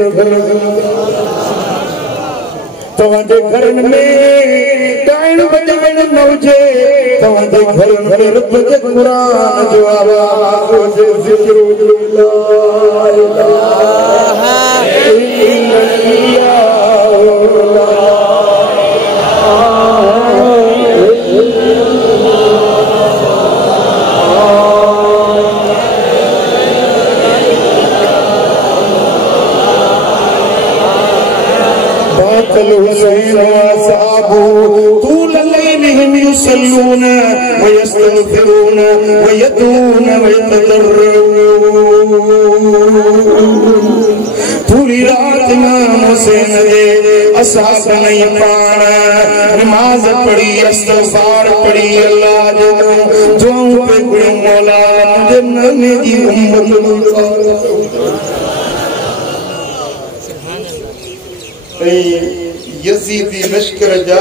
तव्हांजे घरन में गाइण बजाइण न हुजे, तव्हांजे घरन में रब जे कुरान जो आवाज़ हुजे, ज़िक्र हुजे ला इलाहा इल्लल्लाह। हुसैन असहाबहु तूल लैलिहिम युसल्लून व यस्तगफिरून व यदून व यतदर्रून। पूरी रात इमाम हुसैन दे असाब नहीं पाण नमाज पढ़ी इस्तग़फ़ार पढ़ी अल्लाह दे दुआऊं पे गुण मौला मुझे नबी दी उम्मत यजीदी लश्कर जा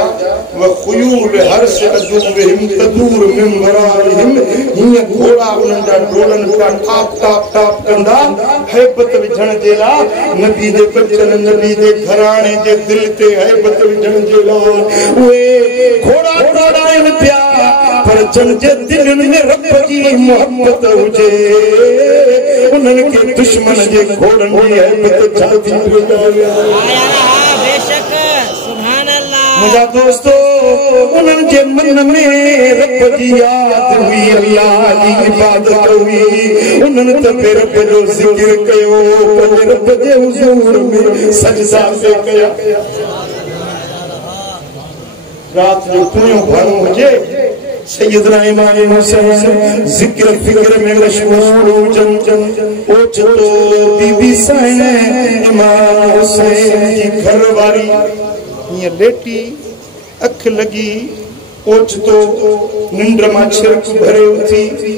व खुयूल हर से अदुम तदूर मिन वराइहिम हिय घोड़ा उनजा डोलन का टाप टाप टाप कंदा हैबत विझण जेला नबी दे बचन नबी दे घराणे जे दिल ते हैबत विझण जेला वे घोड़ा दौड़ाइन पिया पर जन जे दिल में रब जी मोहब्बत हुजे उनन के दुश्मन जे घोड़न जी हैबत जाती बेशक सुभान अल्लाह मुझा दोस्तों उन्हनि जे मन में रब जी याद हुई अल्लाह जी इबादत हुई उन्हनि त रब जो ज़िक्र कयो रब जे हुज़ूर में सजदा से कया रात जो पुण्यो भाणो हुजे सैयदना इमाम हुसैन जिक्र फिक्र में मशगूल जम ओचतो बीबी साईं इमाम हुसैन जी घरवारी ये लेटी अख लगी ओचतो निंड मां छिरक भरे उठी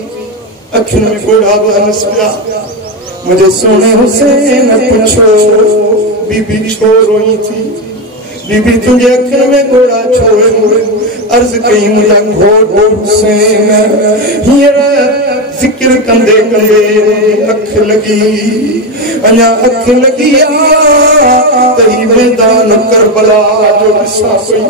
अखिन में गोड़ा हंस पिया मुझे सोने हुसैन पूछो बीबी छो रोई थी बीबी तुझे अखिन में गोड़ा छोए अर्ज कई मुझा घोट हुसैन हींअर जिक्र कंदे कंदे अख लगी अञा अख लगी तही मैदान करबला जो ॾिसां पई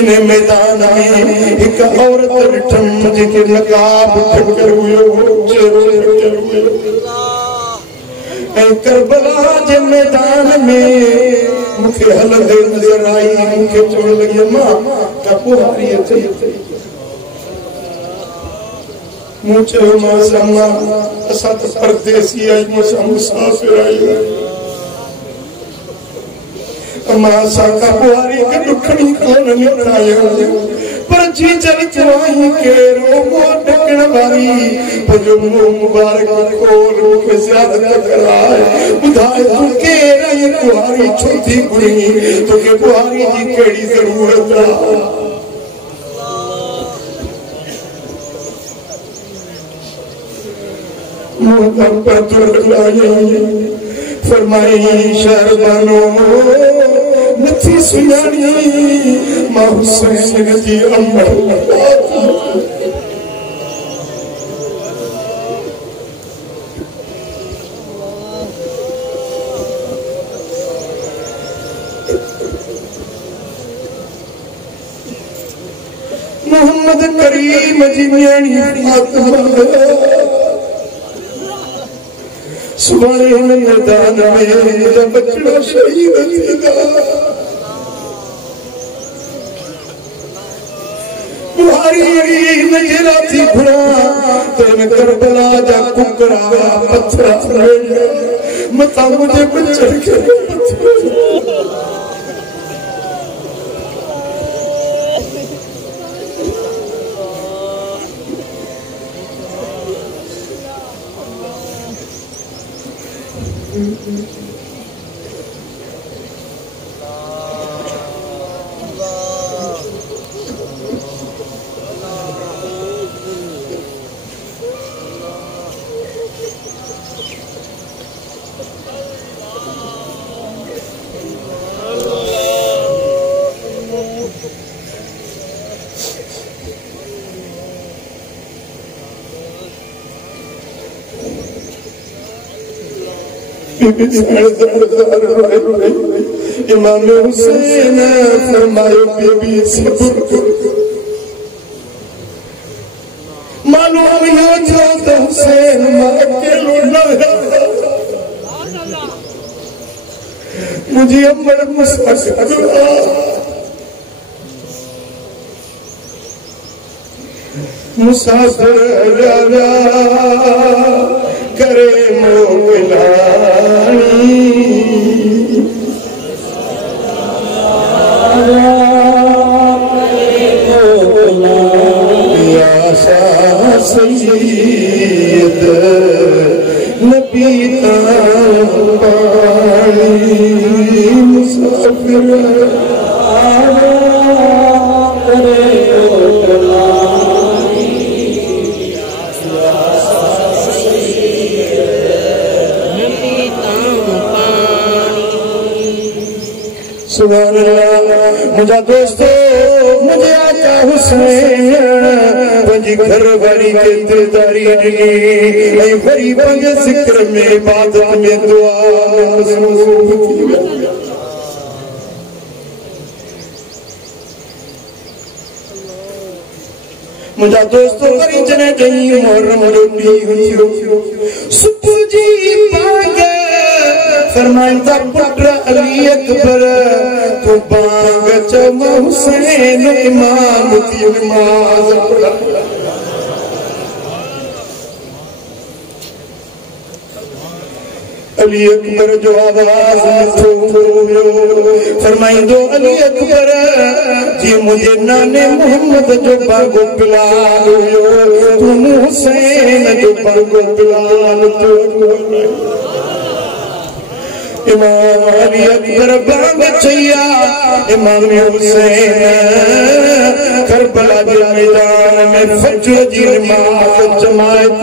इन मैदान में एक औरत ॾिठम जेके नकाब ठकर हुयो चेहरो ठकर हुयो ऐं करबला जे मैदान में मुखे हलंदे नजर आई मुखे चवण लगी मां का कुहारी अचे मूं चयो मां असां त परदेसी आहियूं असां मुसाफ़िर आहियूं मां असां का कुहारी खे ॾुखणी कोन निकिरायूं पर जी चल चवाई केरो मुंहुं ढकण वारी पंहिंजो मुंहुं मुबारक खोल मूंखे ज़ियारत कराए ॿुधाए तूं केरु आहीं कुहारी छो थी घुरी तोखे कुहारी जी कहिड़ी ज़रूरत आहे फरमाई शहरबानो नथी सुञाणी मां हुसैन जी अमर मोहम्मद करीम जी न्याणी फातिमा सुभाणे मैदान में जब बचड़ा शहीद थींदा बुहारी नजरा थी घुरा तेन करबला जा कुकरा पत्थर मथा मुझे बचड़ के इमाम हुसैन फरमायो बीबी सब्र करो मालूम यो जो तो हुसैन मां अकेलो न मुझे अमर मुसाफिर करे मोगलानी या शाह सैयद नबी मुसाफिर सुभान अल्लाह। मुझा दोस्तों मुझे आका हुसैन पंजी घर वाली के दिलदारी ॾिनी ऐं वरी पंहिंजे ज़िक्र में इबादत में दुआ मुझा दोस्तों वरी जने गई मुहर्रम जो ॾींहुं हुयो सुबुह जी बांग फरमाइंदा पुट अली अकबर तू बांग चमा हुसैन इमाम की नमाज अली अकबर जो आवाज नथो फरमाइंदो अली अकबर जी मुझे नाने मोहम्मद जो बागो बिलाल हुयो तू हुसैन जो बागो बिलाल तो इमाम अली अकबर बांग चया इमाम हुसैन करबला के मैदान में फज्र जी नमाज जमात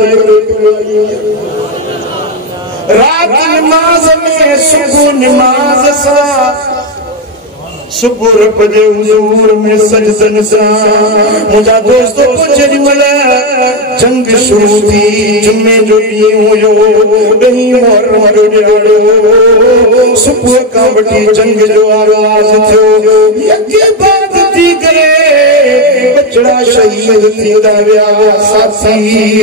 रात नमाज में सुबह नमाज सा सुबह रब जे हुजूर में सजदन सा मुझा दोस्तों पुछड़ी मला जंग शुरू थी जुम्मे जो ॾींहुं हुयो ॾहीं मुहर्रम जो ॾियारो सुबह खां वठी जंग जो आगाज़ थियो यके बाद थी करे बचड़ा शहीद थींदा विया साथी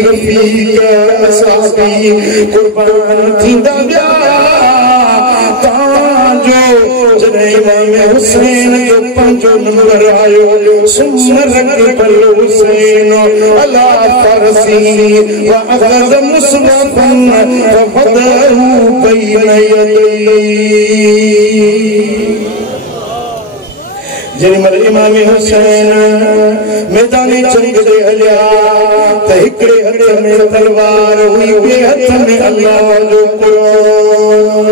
रफ़ीक साथी कुर्बान थींदा विया जॾहिं इमाम हुसैन जो पंहिंजो नंबर आयो सुमरक बल हुसैन अला फरसी व अख़ज़ मुसहफ़न फफ़दहू बैन यदैहि जेमल इमाम हुसैन मैदान जंग दे हलिया त हिकड़े हथ में तलवार हुई ॿिए हथ में अल्लाह जो क़ुरान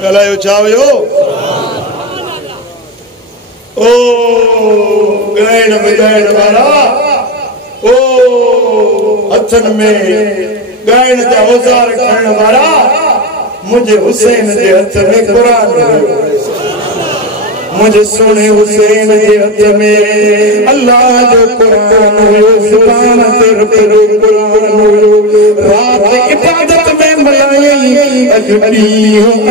गलायो चावयो ओ गायण बजायण वाला ओ हथन में गायण जा औजार खणण वाला मुझे हुसैन जे हथ में कुरान मुझे सोने हुसैन के हथ में अल्लाह जो कुरान हुयो सुभान तेरे कुरान हुयो रात इबादत में मलाई अजली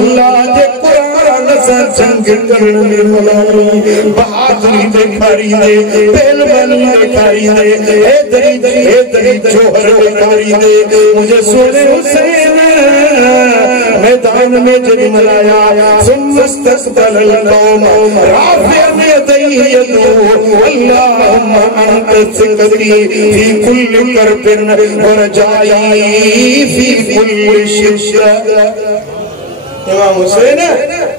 अल्लाह के कुरान से जंग करण में मलाई बहादुरी दिखाई दे पहलवानी दिखाई दे ए दरी जोहर दिखाई दे मुझे सोने हुसैन मैदान में जब मलाया सुमस्तकबल अलकौम राफ़िअन यदैहि अल्लाहुम्मा अंत सिकती फी कुल्लि करबिन व रजाई फी कुल्लि शिद्दा इमाम हुसैन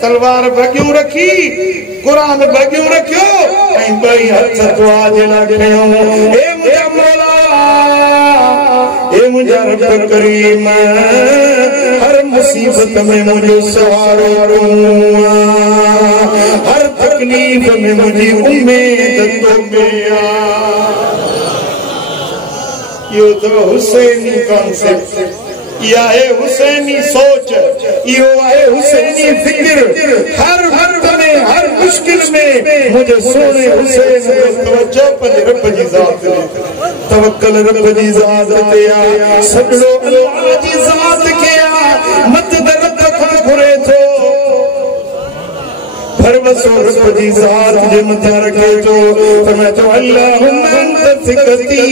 तलवार बगियूं रखी कुरान बगियूं रखियो ऐं ॿई हथ दुआ जे लाइ खयो ए मुंहिंजा मौला ए मुंहिंजा रब करीम हर मुसीबत में मुझे सहारो हर तकलीफ में मुझे उम्मीद तो गया यो तो हुसैनी कॉन्सेप्ट या है हुसैनी सोच यो है हुसैनी फिक्र हर वक्त में हर मुश्किल में मुझे सोने हुसैन तवज्जो पर रब जी ज़ात तवक्कल रब जी ज़ात ते आ सगड़ो अल्लाह जी ज़ात के आ मदद रब खां घुरे थो भरवसो रब जी ज़ात जे मथे रखे थो फरमाए थो अल्लाहुम्मा अंत सिकती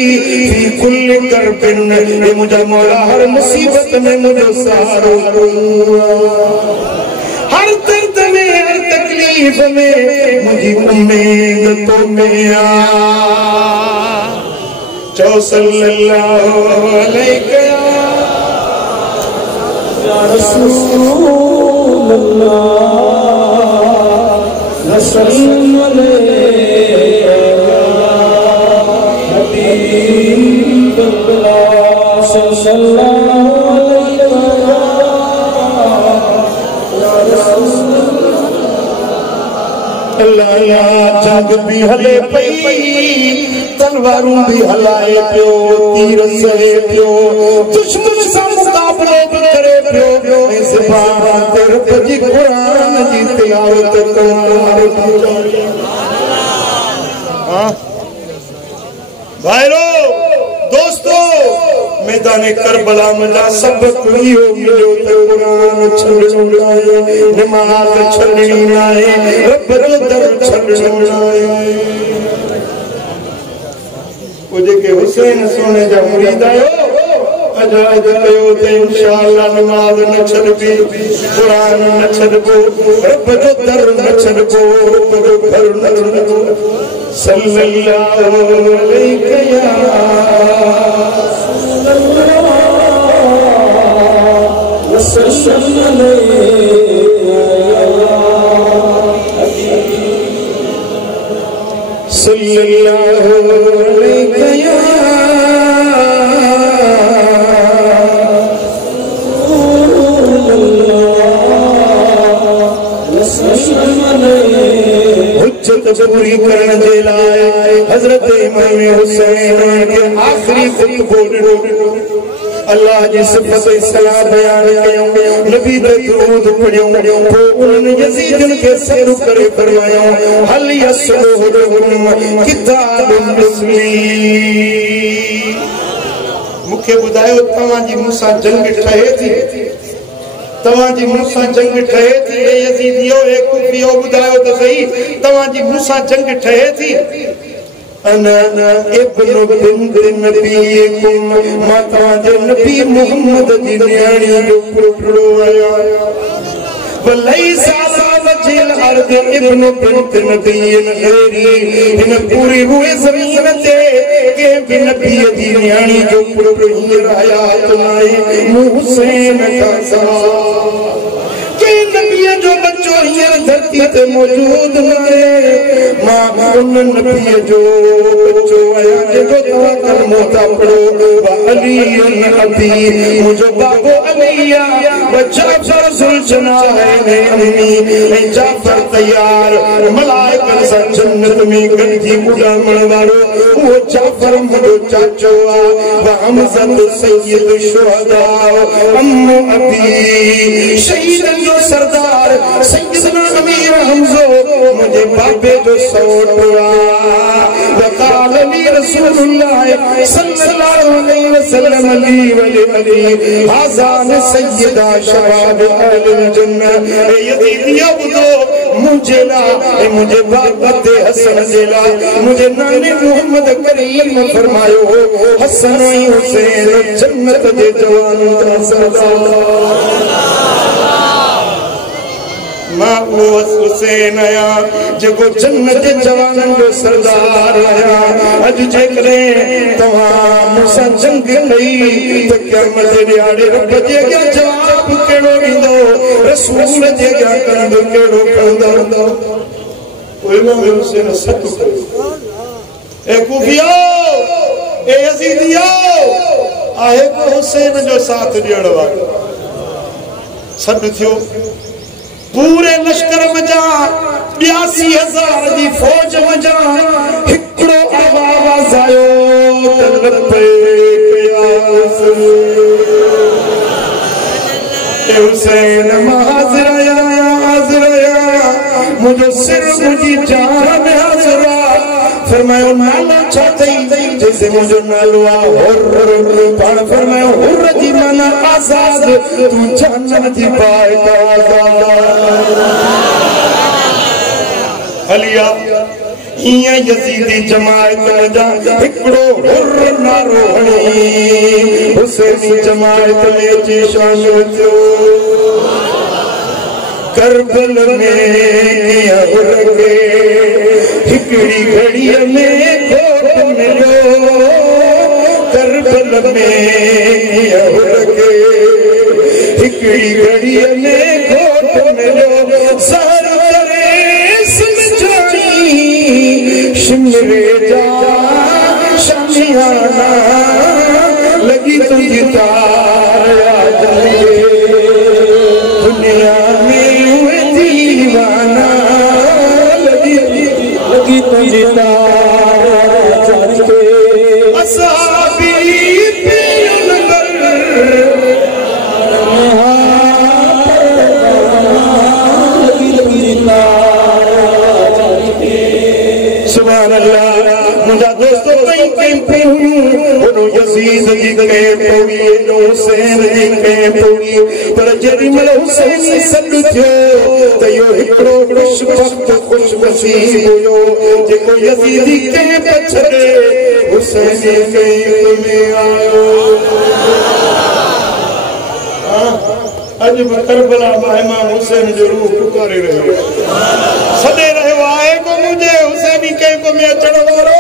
फी कुल्लि करबिन ए मुंहिंजा मौला हर मुसीबत में मुझे सहारो हर दर्द में हर तकलीफ में मुझी उम्मीद तो में आ चो सल्लल्लाहु अलैहि या रसूल अल्लाह सल्लल्लाहु अलैहि लाला जग भी हले पई तलवारूं भी हलाए पियो तीर सहे पियो दुश्मन सा मुकाबले भी करे पियो इस बात तेरे जी कुरान जी तिलावत करो। भाईरो दोस्तों मैदान करबला मजा सबक लियो मिलो ते कुरान छड़ना है नमाज छड़नी ना है रब रो दर छड़ना है। ओ जे हुसैन सोने जा मुरीद आयो अजाद कयो ते इंशाअल्लाह नमाज न छड़बी कुरान न छड़बो रब रो दर न छड़बो रब रो घर न छड़बो सल्लल्लाहु अलैहि या पूरी करने के लाए हजरत इमाम हुसैन के आखिरी खुतबो अल्लाह जी सिफत सलाम बयान कयो नबी दे दुरूद पढ़ियो तो उन यजीदन के सर करे फरमायो हल यसलुहुम किताबुल मुस्लिम मुखे बुधायो तवा जी मूसा जंग ठहे थी तवा जी मूसा जंग ठहे थी ए यजीदियो ए कुफियो बुधायो तो सही तवा जी मूसा जंग ठहे थी अना इब्नु बिन्त नबीकुम माता जे नबी मोहम्मद जी न्याणी जो पुरो आया वलैसा वजिल अर्द इब्नु बिन्त नबीन गैरी इन पूरी हुए जमीन ते के भी नबी जी न्याणी जो पुरो हीर आया तुनाई हुसैन का सा के नबी जो बच्चो हीर धरती ते मौजूद न है मां उन नबी जो बच्चो आया जो तवक्कल मोता पढ़ो व अली नबी मुझे बाबो अलिया व जाफर सुलझना है ने अम्मी जाफर तैयार मलाइकन सा जन्नत में गंजी उड़ामण वालो वो जाफर मुझो चाचो आ व हमजा सय्यद शुहदा अम्मो अबी शहीदन जो सरदार सैयदना अमीर हमजो मुझे बाबे जो सौटवा वकाल अली रसूलुल्लाह सल्लल्लाहु अलैहि वसल्लम अली वली अली आजान सैयदा शबाब अहल जन्नत ए यजीदिया बुदो मुझे ला मुझे बाबत हसन दिला मुझे नाने मोहम्मद करीम फरमायो हसन और हुसैन जन्नत दे जवान दा सरदार मां हुसैन आया जो जन्नत जवान जो सरदार आया अज जे करे तवा मूसा जंग लई तो क़यामत दे आड़े रब जे क्या जवाब केड़ो दींदो रसूल जे क्या करंदो केड़ो कंदो ओए इमाम हुसैन सत कयो ए कुफियो ए यजीदियो आहे को हुसैन जो साथ ॾियण वारो सद थियो पूरे लश्कर मजा 82,000 जी फौज मजा हिकड़ो आवाज आयो तलपे प्यास हुसैन हाजिर आया मुझे सिर मुझी जान हाजिर फरमायो नालो छातई जैसे मुझे नालो हुर्र पर फरमायो हुर्र जी माना आजाद तू जान जी पाए आजाद अलिया इया यजीदी जमात जा हिकड़ो हुर्र नारो हणी हुसैनी जमात ले जी शान जो करबल में किया हुर्र के हिकड़ी घड़ी में खोट मिलो करबल में किया हुर्र के हिकड़ी घड़ी में खोट मिलो सर करे समझाई शिमरे जा शमियाना लगी तुझी तार आ जाए दुनिया में हुए दीवाना लगी पे उन्हों यजीद जी के पोगी नो हुसैन जी के पोगी पर जड़ी मल हुसैन सद थियो त यो हिकड़ो खुश नसीब हुयो जेको यजीदी के पछड़े हुसैन के में आयो अज करबला में इमाम हुसैन जो रूह पुकारे रहियो सदे रहियो आहे को मुझे हुसैनी कैंप में अचण वारो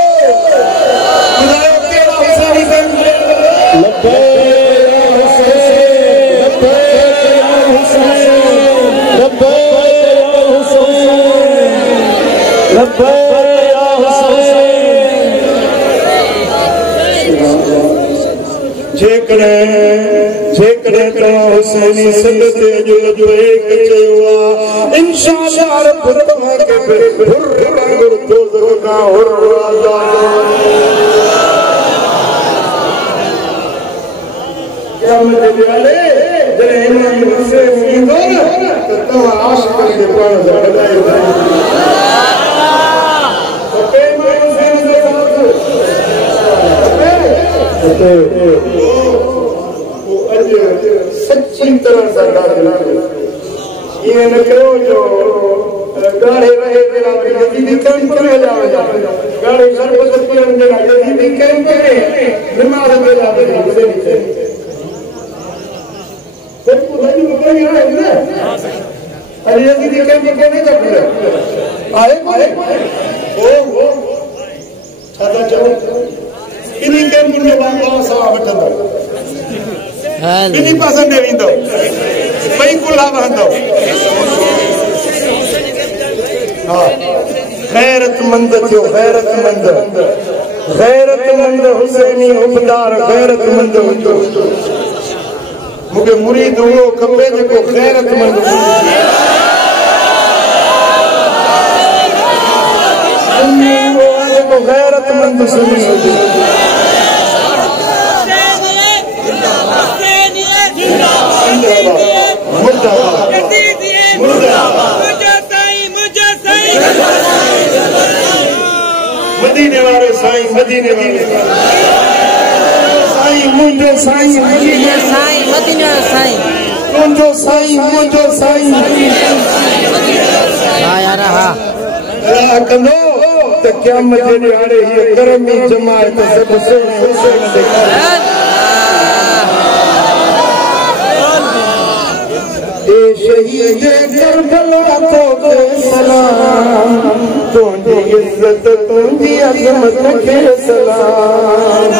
बुधायो केड़ा हुसैनी कैंप जेकॾहिं तव्हां हुसैनी संगत जो एक चयो इंशाअल्लाह रब तव्हांखे हुर वांगुरु दोज़ख खां हुर आज़ाद क़यामत जे ॾींहुं जॾहिं इमाम हुसैन ईंदो न त तव्हां आशिक़नि खे पाण सां गॾायो सच्ची तरह से ये न करो जो गाढ़े रहे मेरा यजीदी कैंप में जावे गाढ़े शरबत पीने मेरा यजीदी कैंप में नमाज में जावे सब को नहीं बताई है ना अरे यजीदी कैंप में नहीं जाते आए ओ छाता चलो इन्हीं कैंप में बाबा साहब बैठा इन्हीं पासन दे विंदो पई कुला बंदो हां गैरतमंद थियो गैरतमंद हुसैनी उबदार गैरतमंद हुंदो मुके मुरीद हो खपे जेको गैरतमंद सुन्नी हो जेको गैरतमंद सुन्नी हो मदीने वाले साईं मदीने वाले साईं मुंजो साईं मदीने साईं मदीने साईं मुंजो साईं आया रहा कंदो त क़यामत जे ॾियारे ही करमी जमात सब सोने हुसैन दे शहीद करबला तो के सलाम तुझी इज्जत तुझी अजमत के सलाम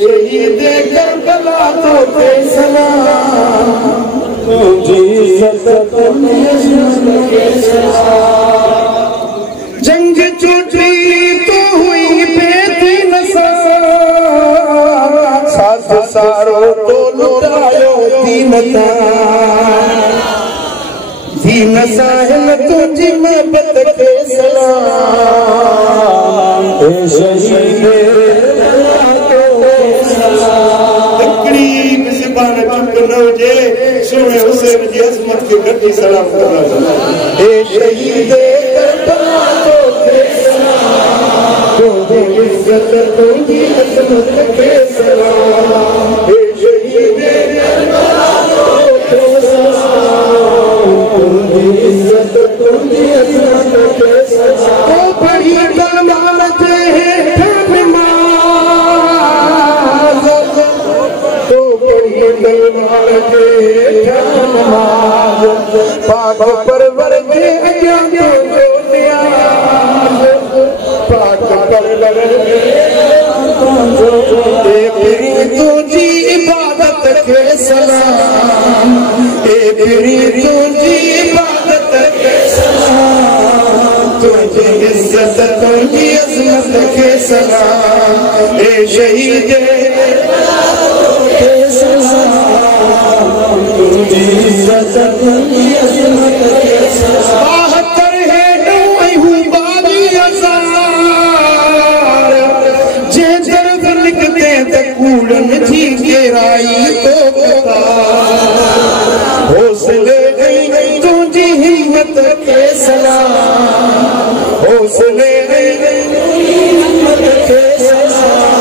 शहीद करबला तो के सलाम तुझी इज्जत तुझी अजमत के सलाम जंग छूटी तो हुई बेती नसार साथ सारो तो लुटायो दीनता दीन साहिब तुझी मोहब्बत के सलाम तकरीब ज़बान चुप न हुजे सोने हुसैन जी अज़मत के घटी सलाम करना ए शहीद करबला तो के सलाम तुझी इज्जत तुझी अज़मत के सलाम ए शहीद करबला तो के सलाम तुझी इज्जत तुझी अज़मत के सलाम ओ बड़ी तलवार जे नमाज तो बड़ी तलवार जे नमाज पाक परवर के अगियां जो न्याज पाक परवर ए फिरी तुझी इबादत के सलाम ए फिरी तुझी इबादत के सलाम तुझी इज्जत तुझी अज़मत के सलाम ए शहीद के सलाम तुझी इज्जत तुझी अज़मत के सलाम बहत्तर है नू बाबी अज़ार जे दर्द लिखते त कूड़न थी गेराई तो बता हौसले तुझी हिम्मत के सलाम हौसले हिम्मत के सलाम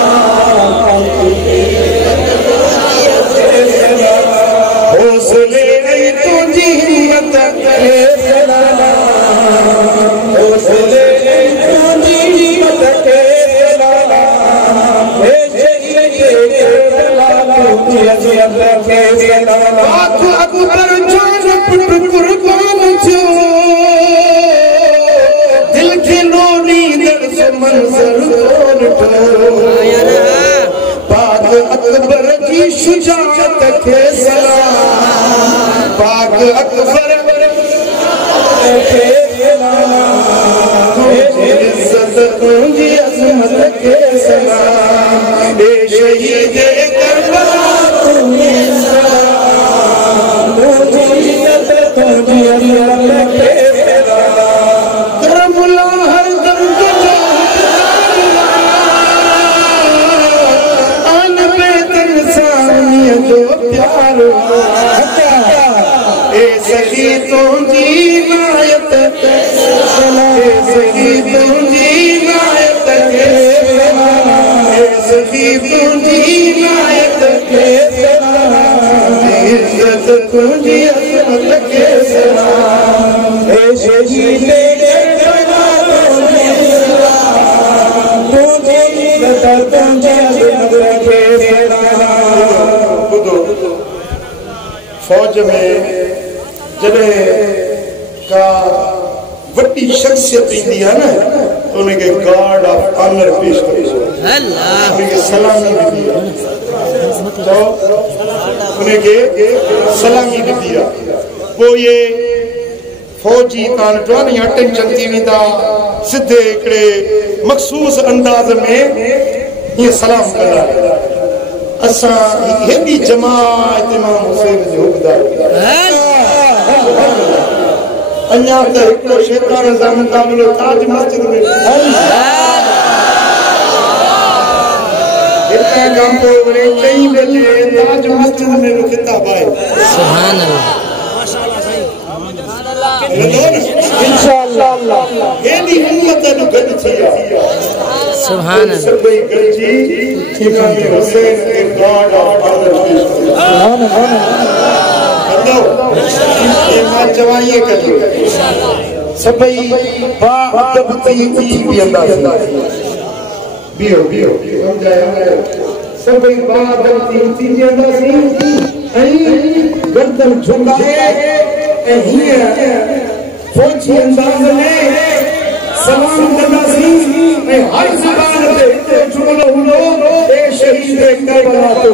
पाक अकबर जान पुट कुर्बान थियो दिल के लोरी दर्द मंजर ॾिठो पाक अकबर की शुजाअत के सलाम पाक अकबर के सलाम इज्जत तुझी अजमत के सलाम ए शहीद करबला तुम्हें सलाम तुझी इज्जत तुझी अजमत के सलाम करबला हर दम तुझा अन बेत इंसानियत जो प्यार ए सखी तुझी नायत सलाम ए सखी तुझी नायत के सलाम ए सखी तुझी नायत के सलाम इज्जत तुझी अजमत के सलाम ए शहीद करबला तुझे सलाम तुझी इज्जत तुझी अजमत के सलाम बुधो फौज में जॾहिं का वॾी शख्सियत ईंदी आहे न तो उनखे गार्ड ऑफ ऑनर पेश करे उनखे सलामी ॾिबी आहे तो उनखे सलामी ॾिबी आहे पोइ इहे फौजी तव्हां ॾिठो आहे न अटेंशन थी वेंदा सिधे हिकिड़े मख़सूस अंदाज़ में हीअं सलाम कंदा असां हेॾी जमात इमाम हुसैन जे हुकदार अन्या त हिकिड़ो शैतान सां मुक़ाबिलो ताज मस्जिद में हितां खां पोइ वरी 4 बजे ताज मस्जिद में बि ख़िताब आहे सुभान अल्लाह इंशाअल्लाह हेॾी उम्मत जो गॾु थी आहे सुभान अल्लाह सभई गॾिजी इमाम हुसैन खे गार्ड ऑफ ऑनर सुभान अल्लाह ये मां चवाइए करियो सभई बाअदब थी उथी बीहंदासीं बीहो बीहो सम्झायो सभई बाअदब थी उथी बीहंदासीं ऐं गर्दन झुकाए ऐं हीअं फौजी अंदाज़ में सलाम कंदासीं ऐं हर ज़बान ते हिकिड़ो जुमिलो हूंदो ए शहीद करबला तो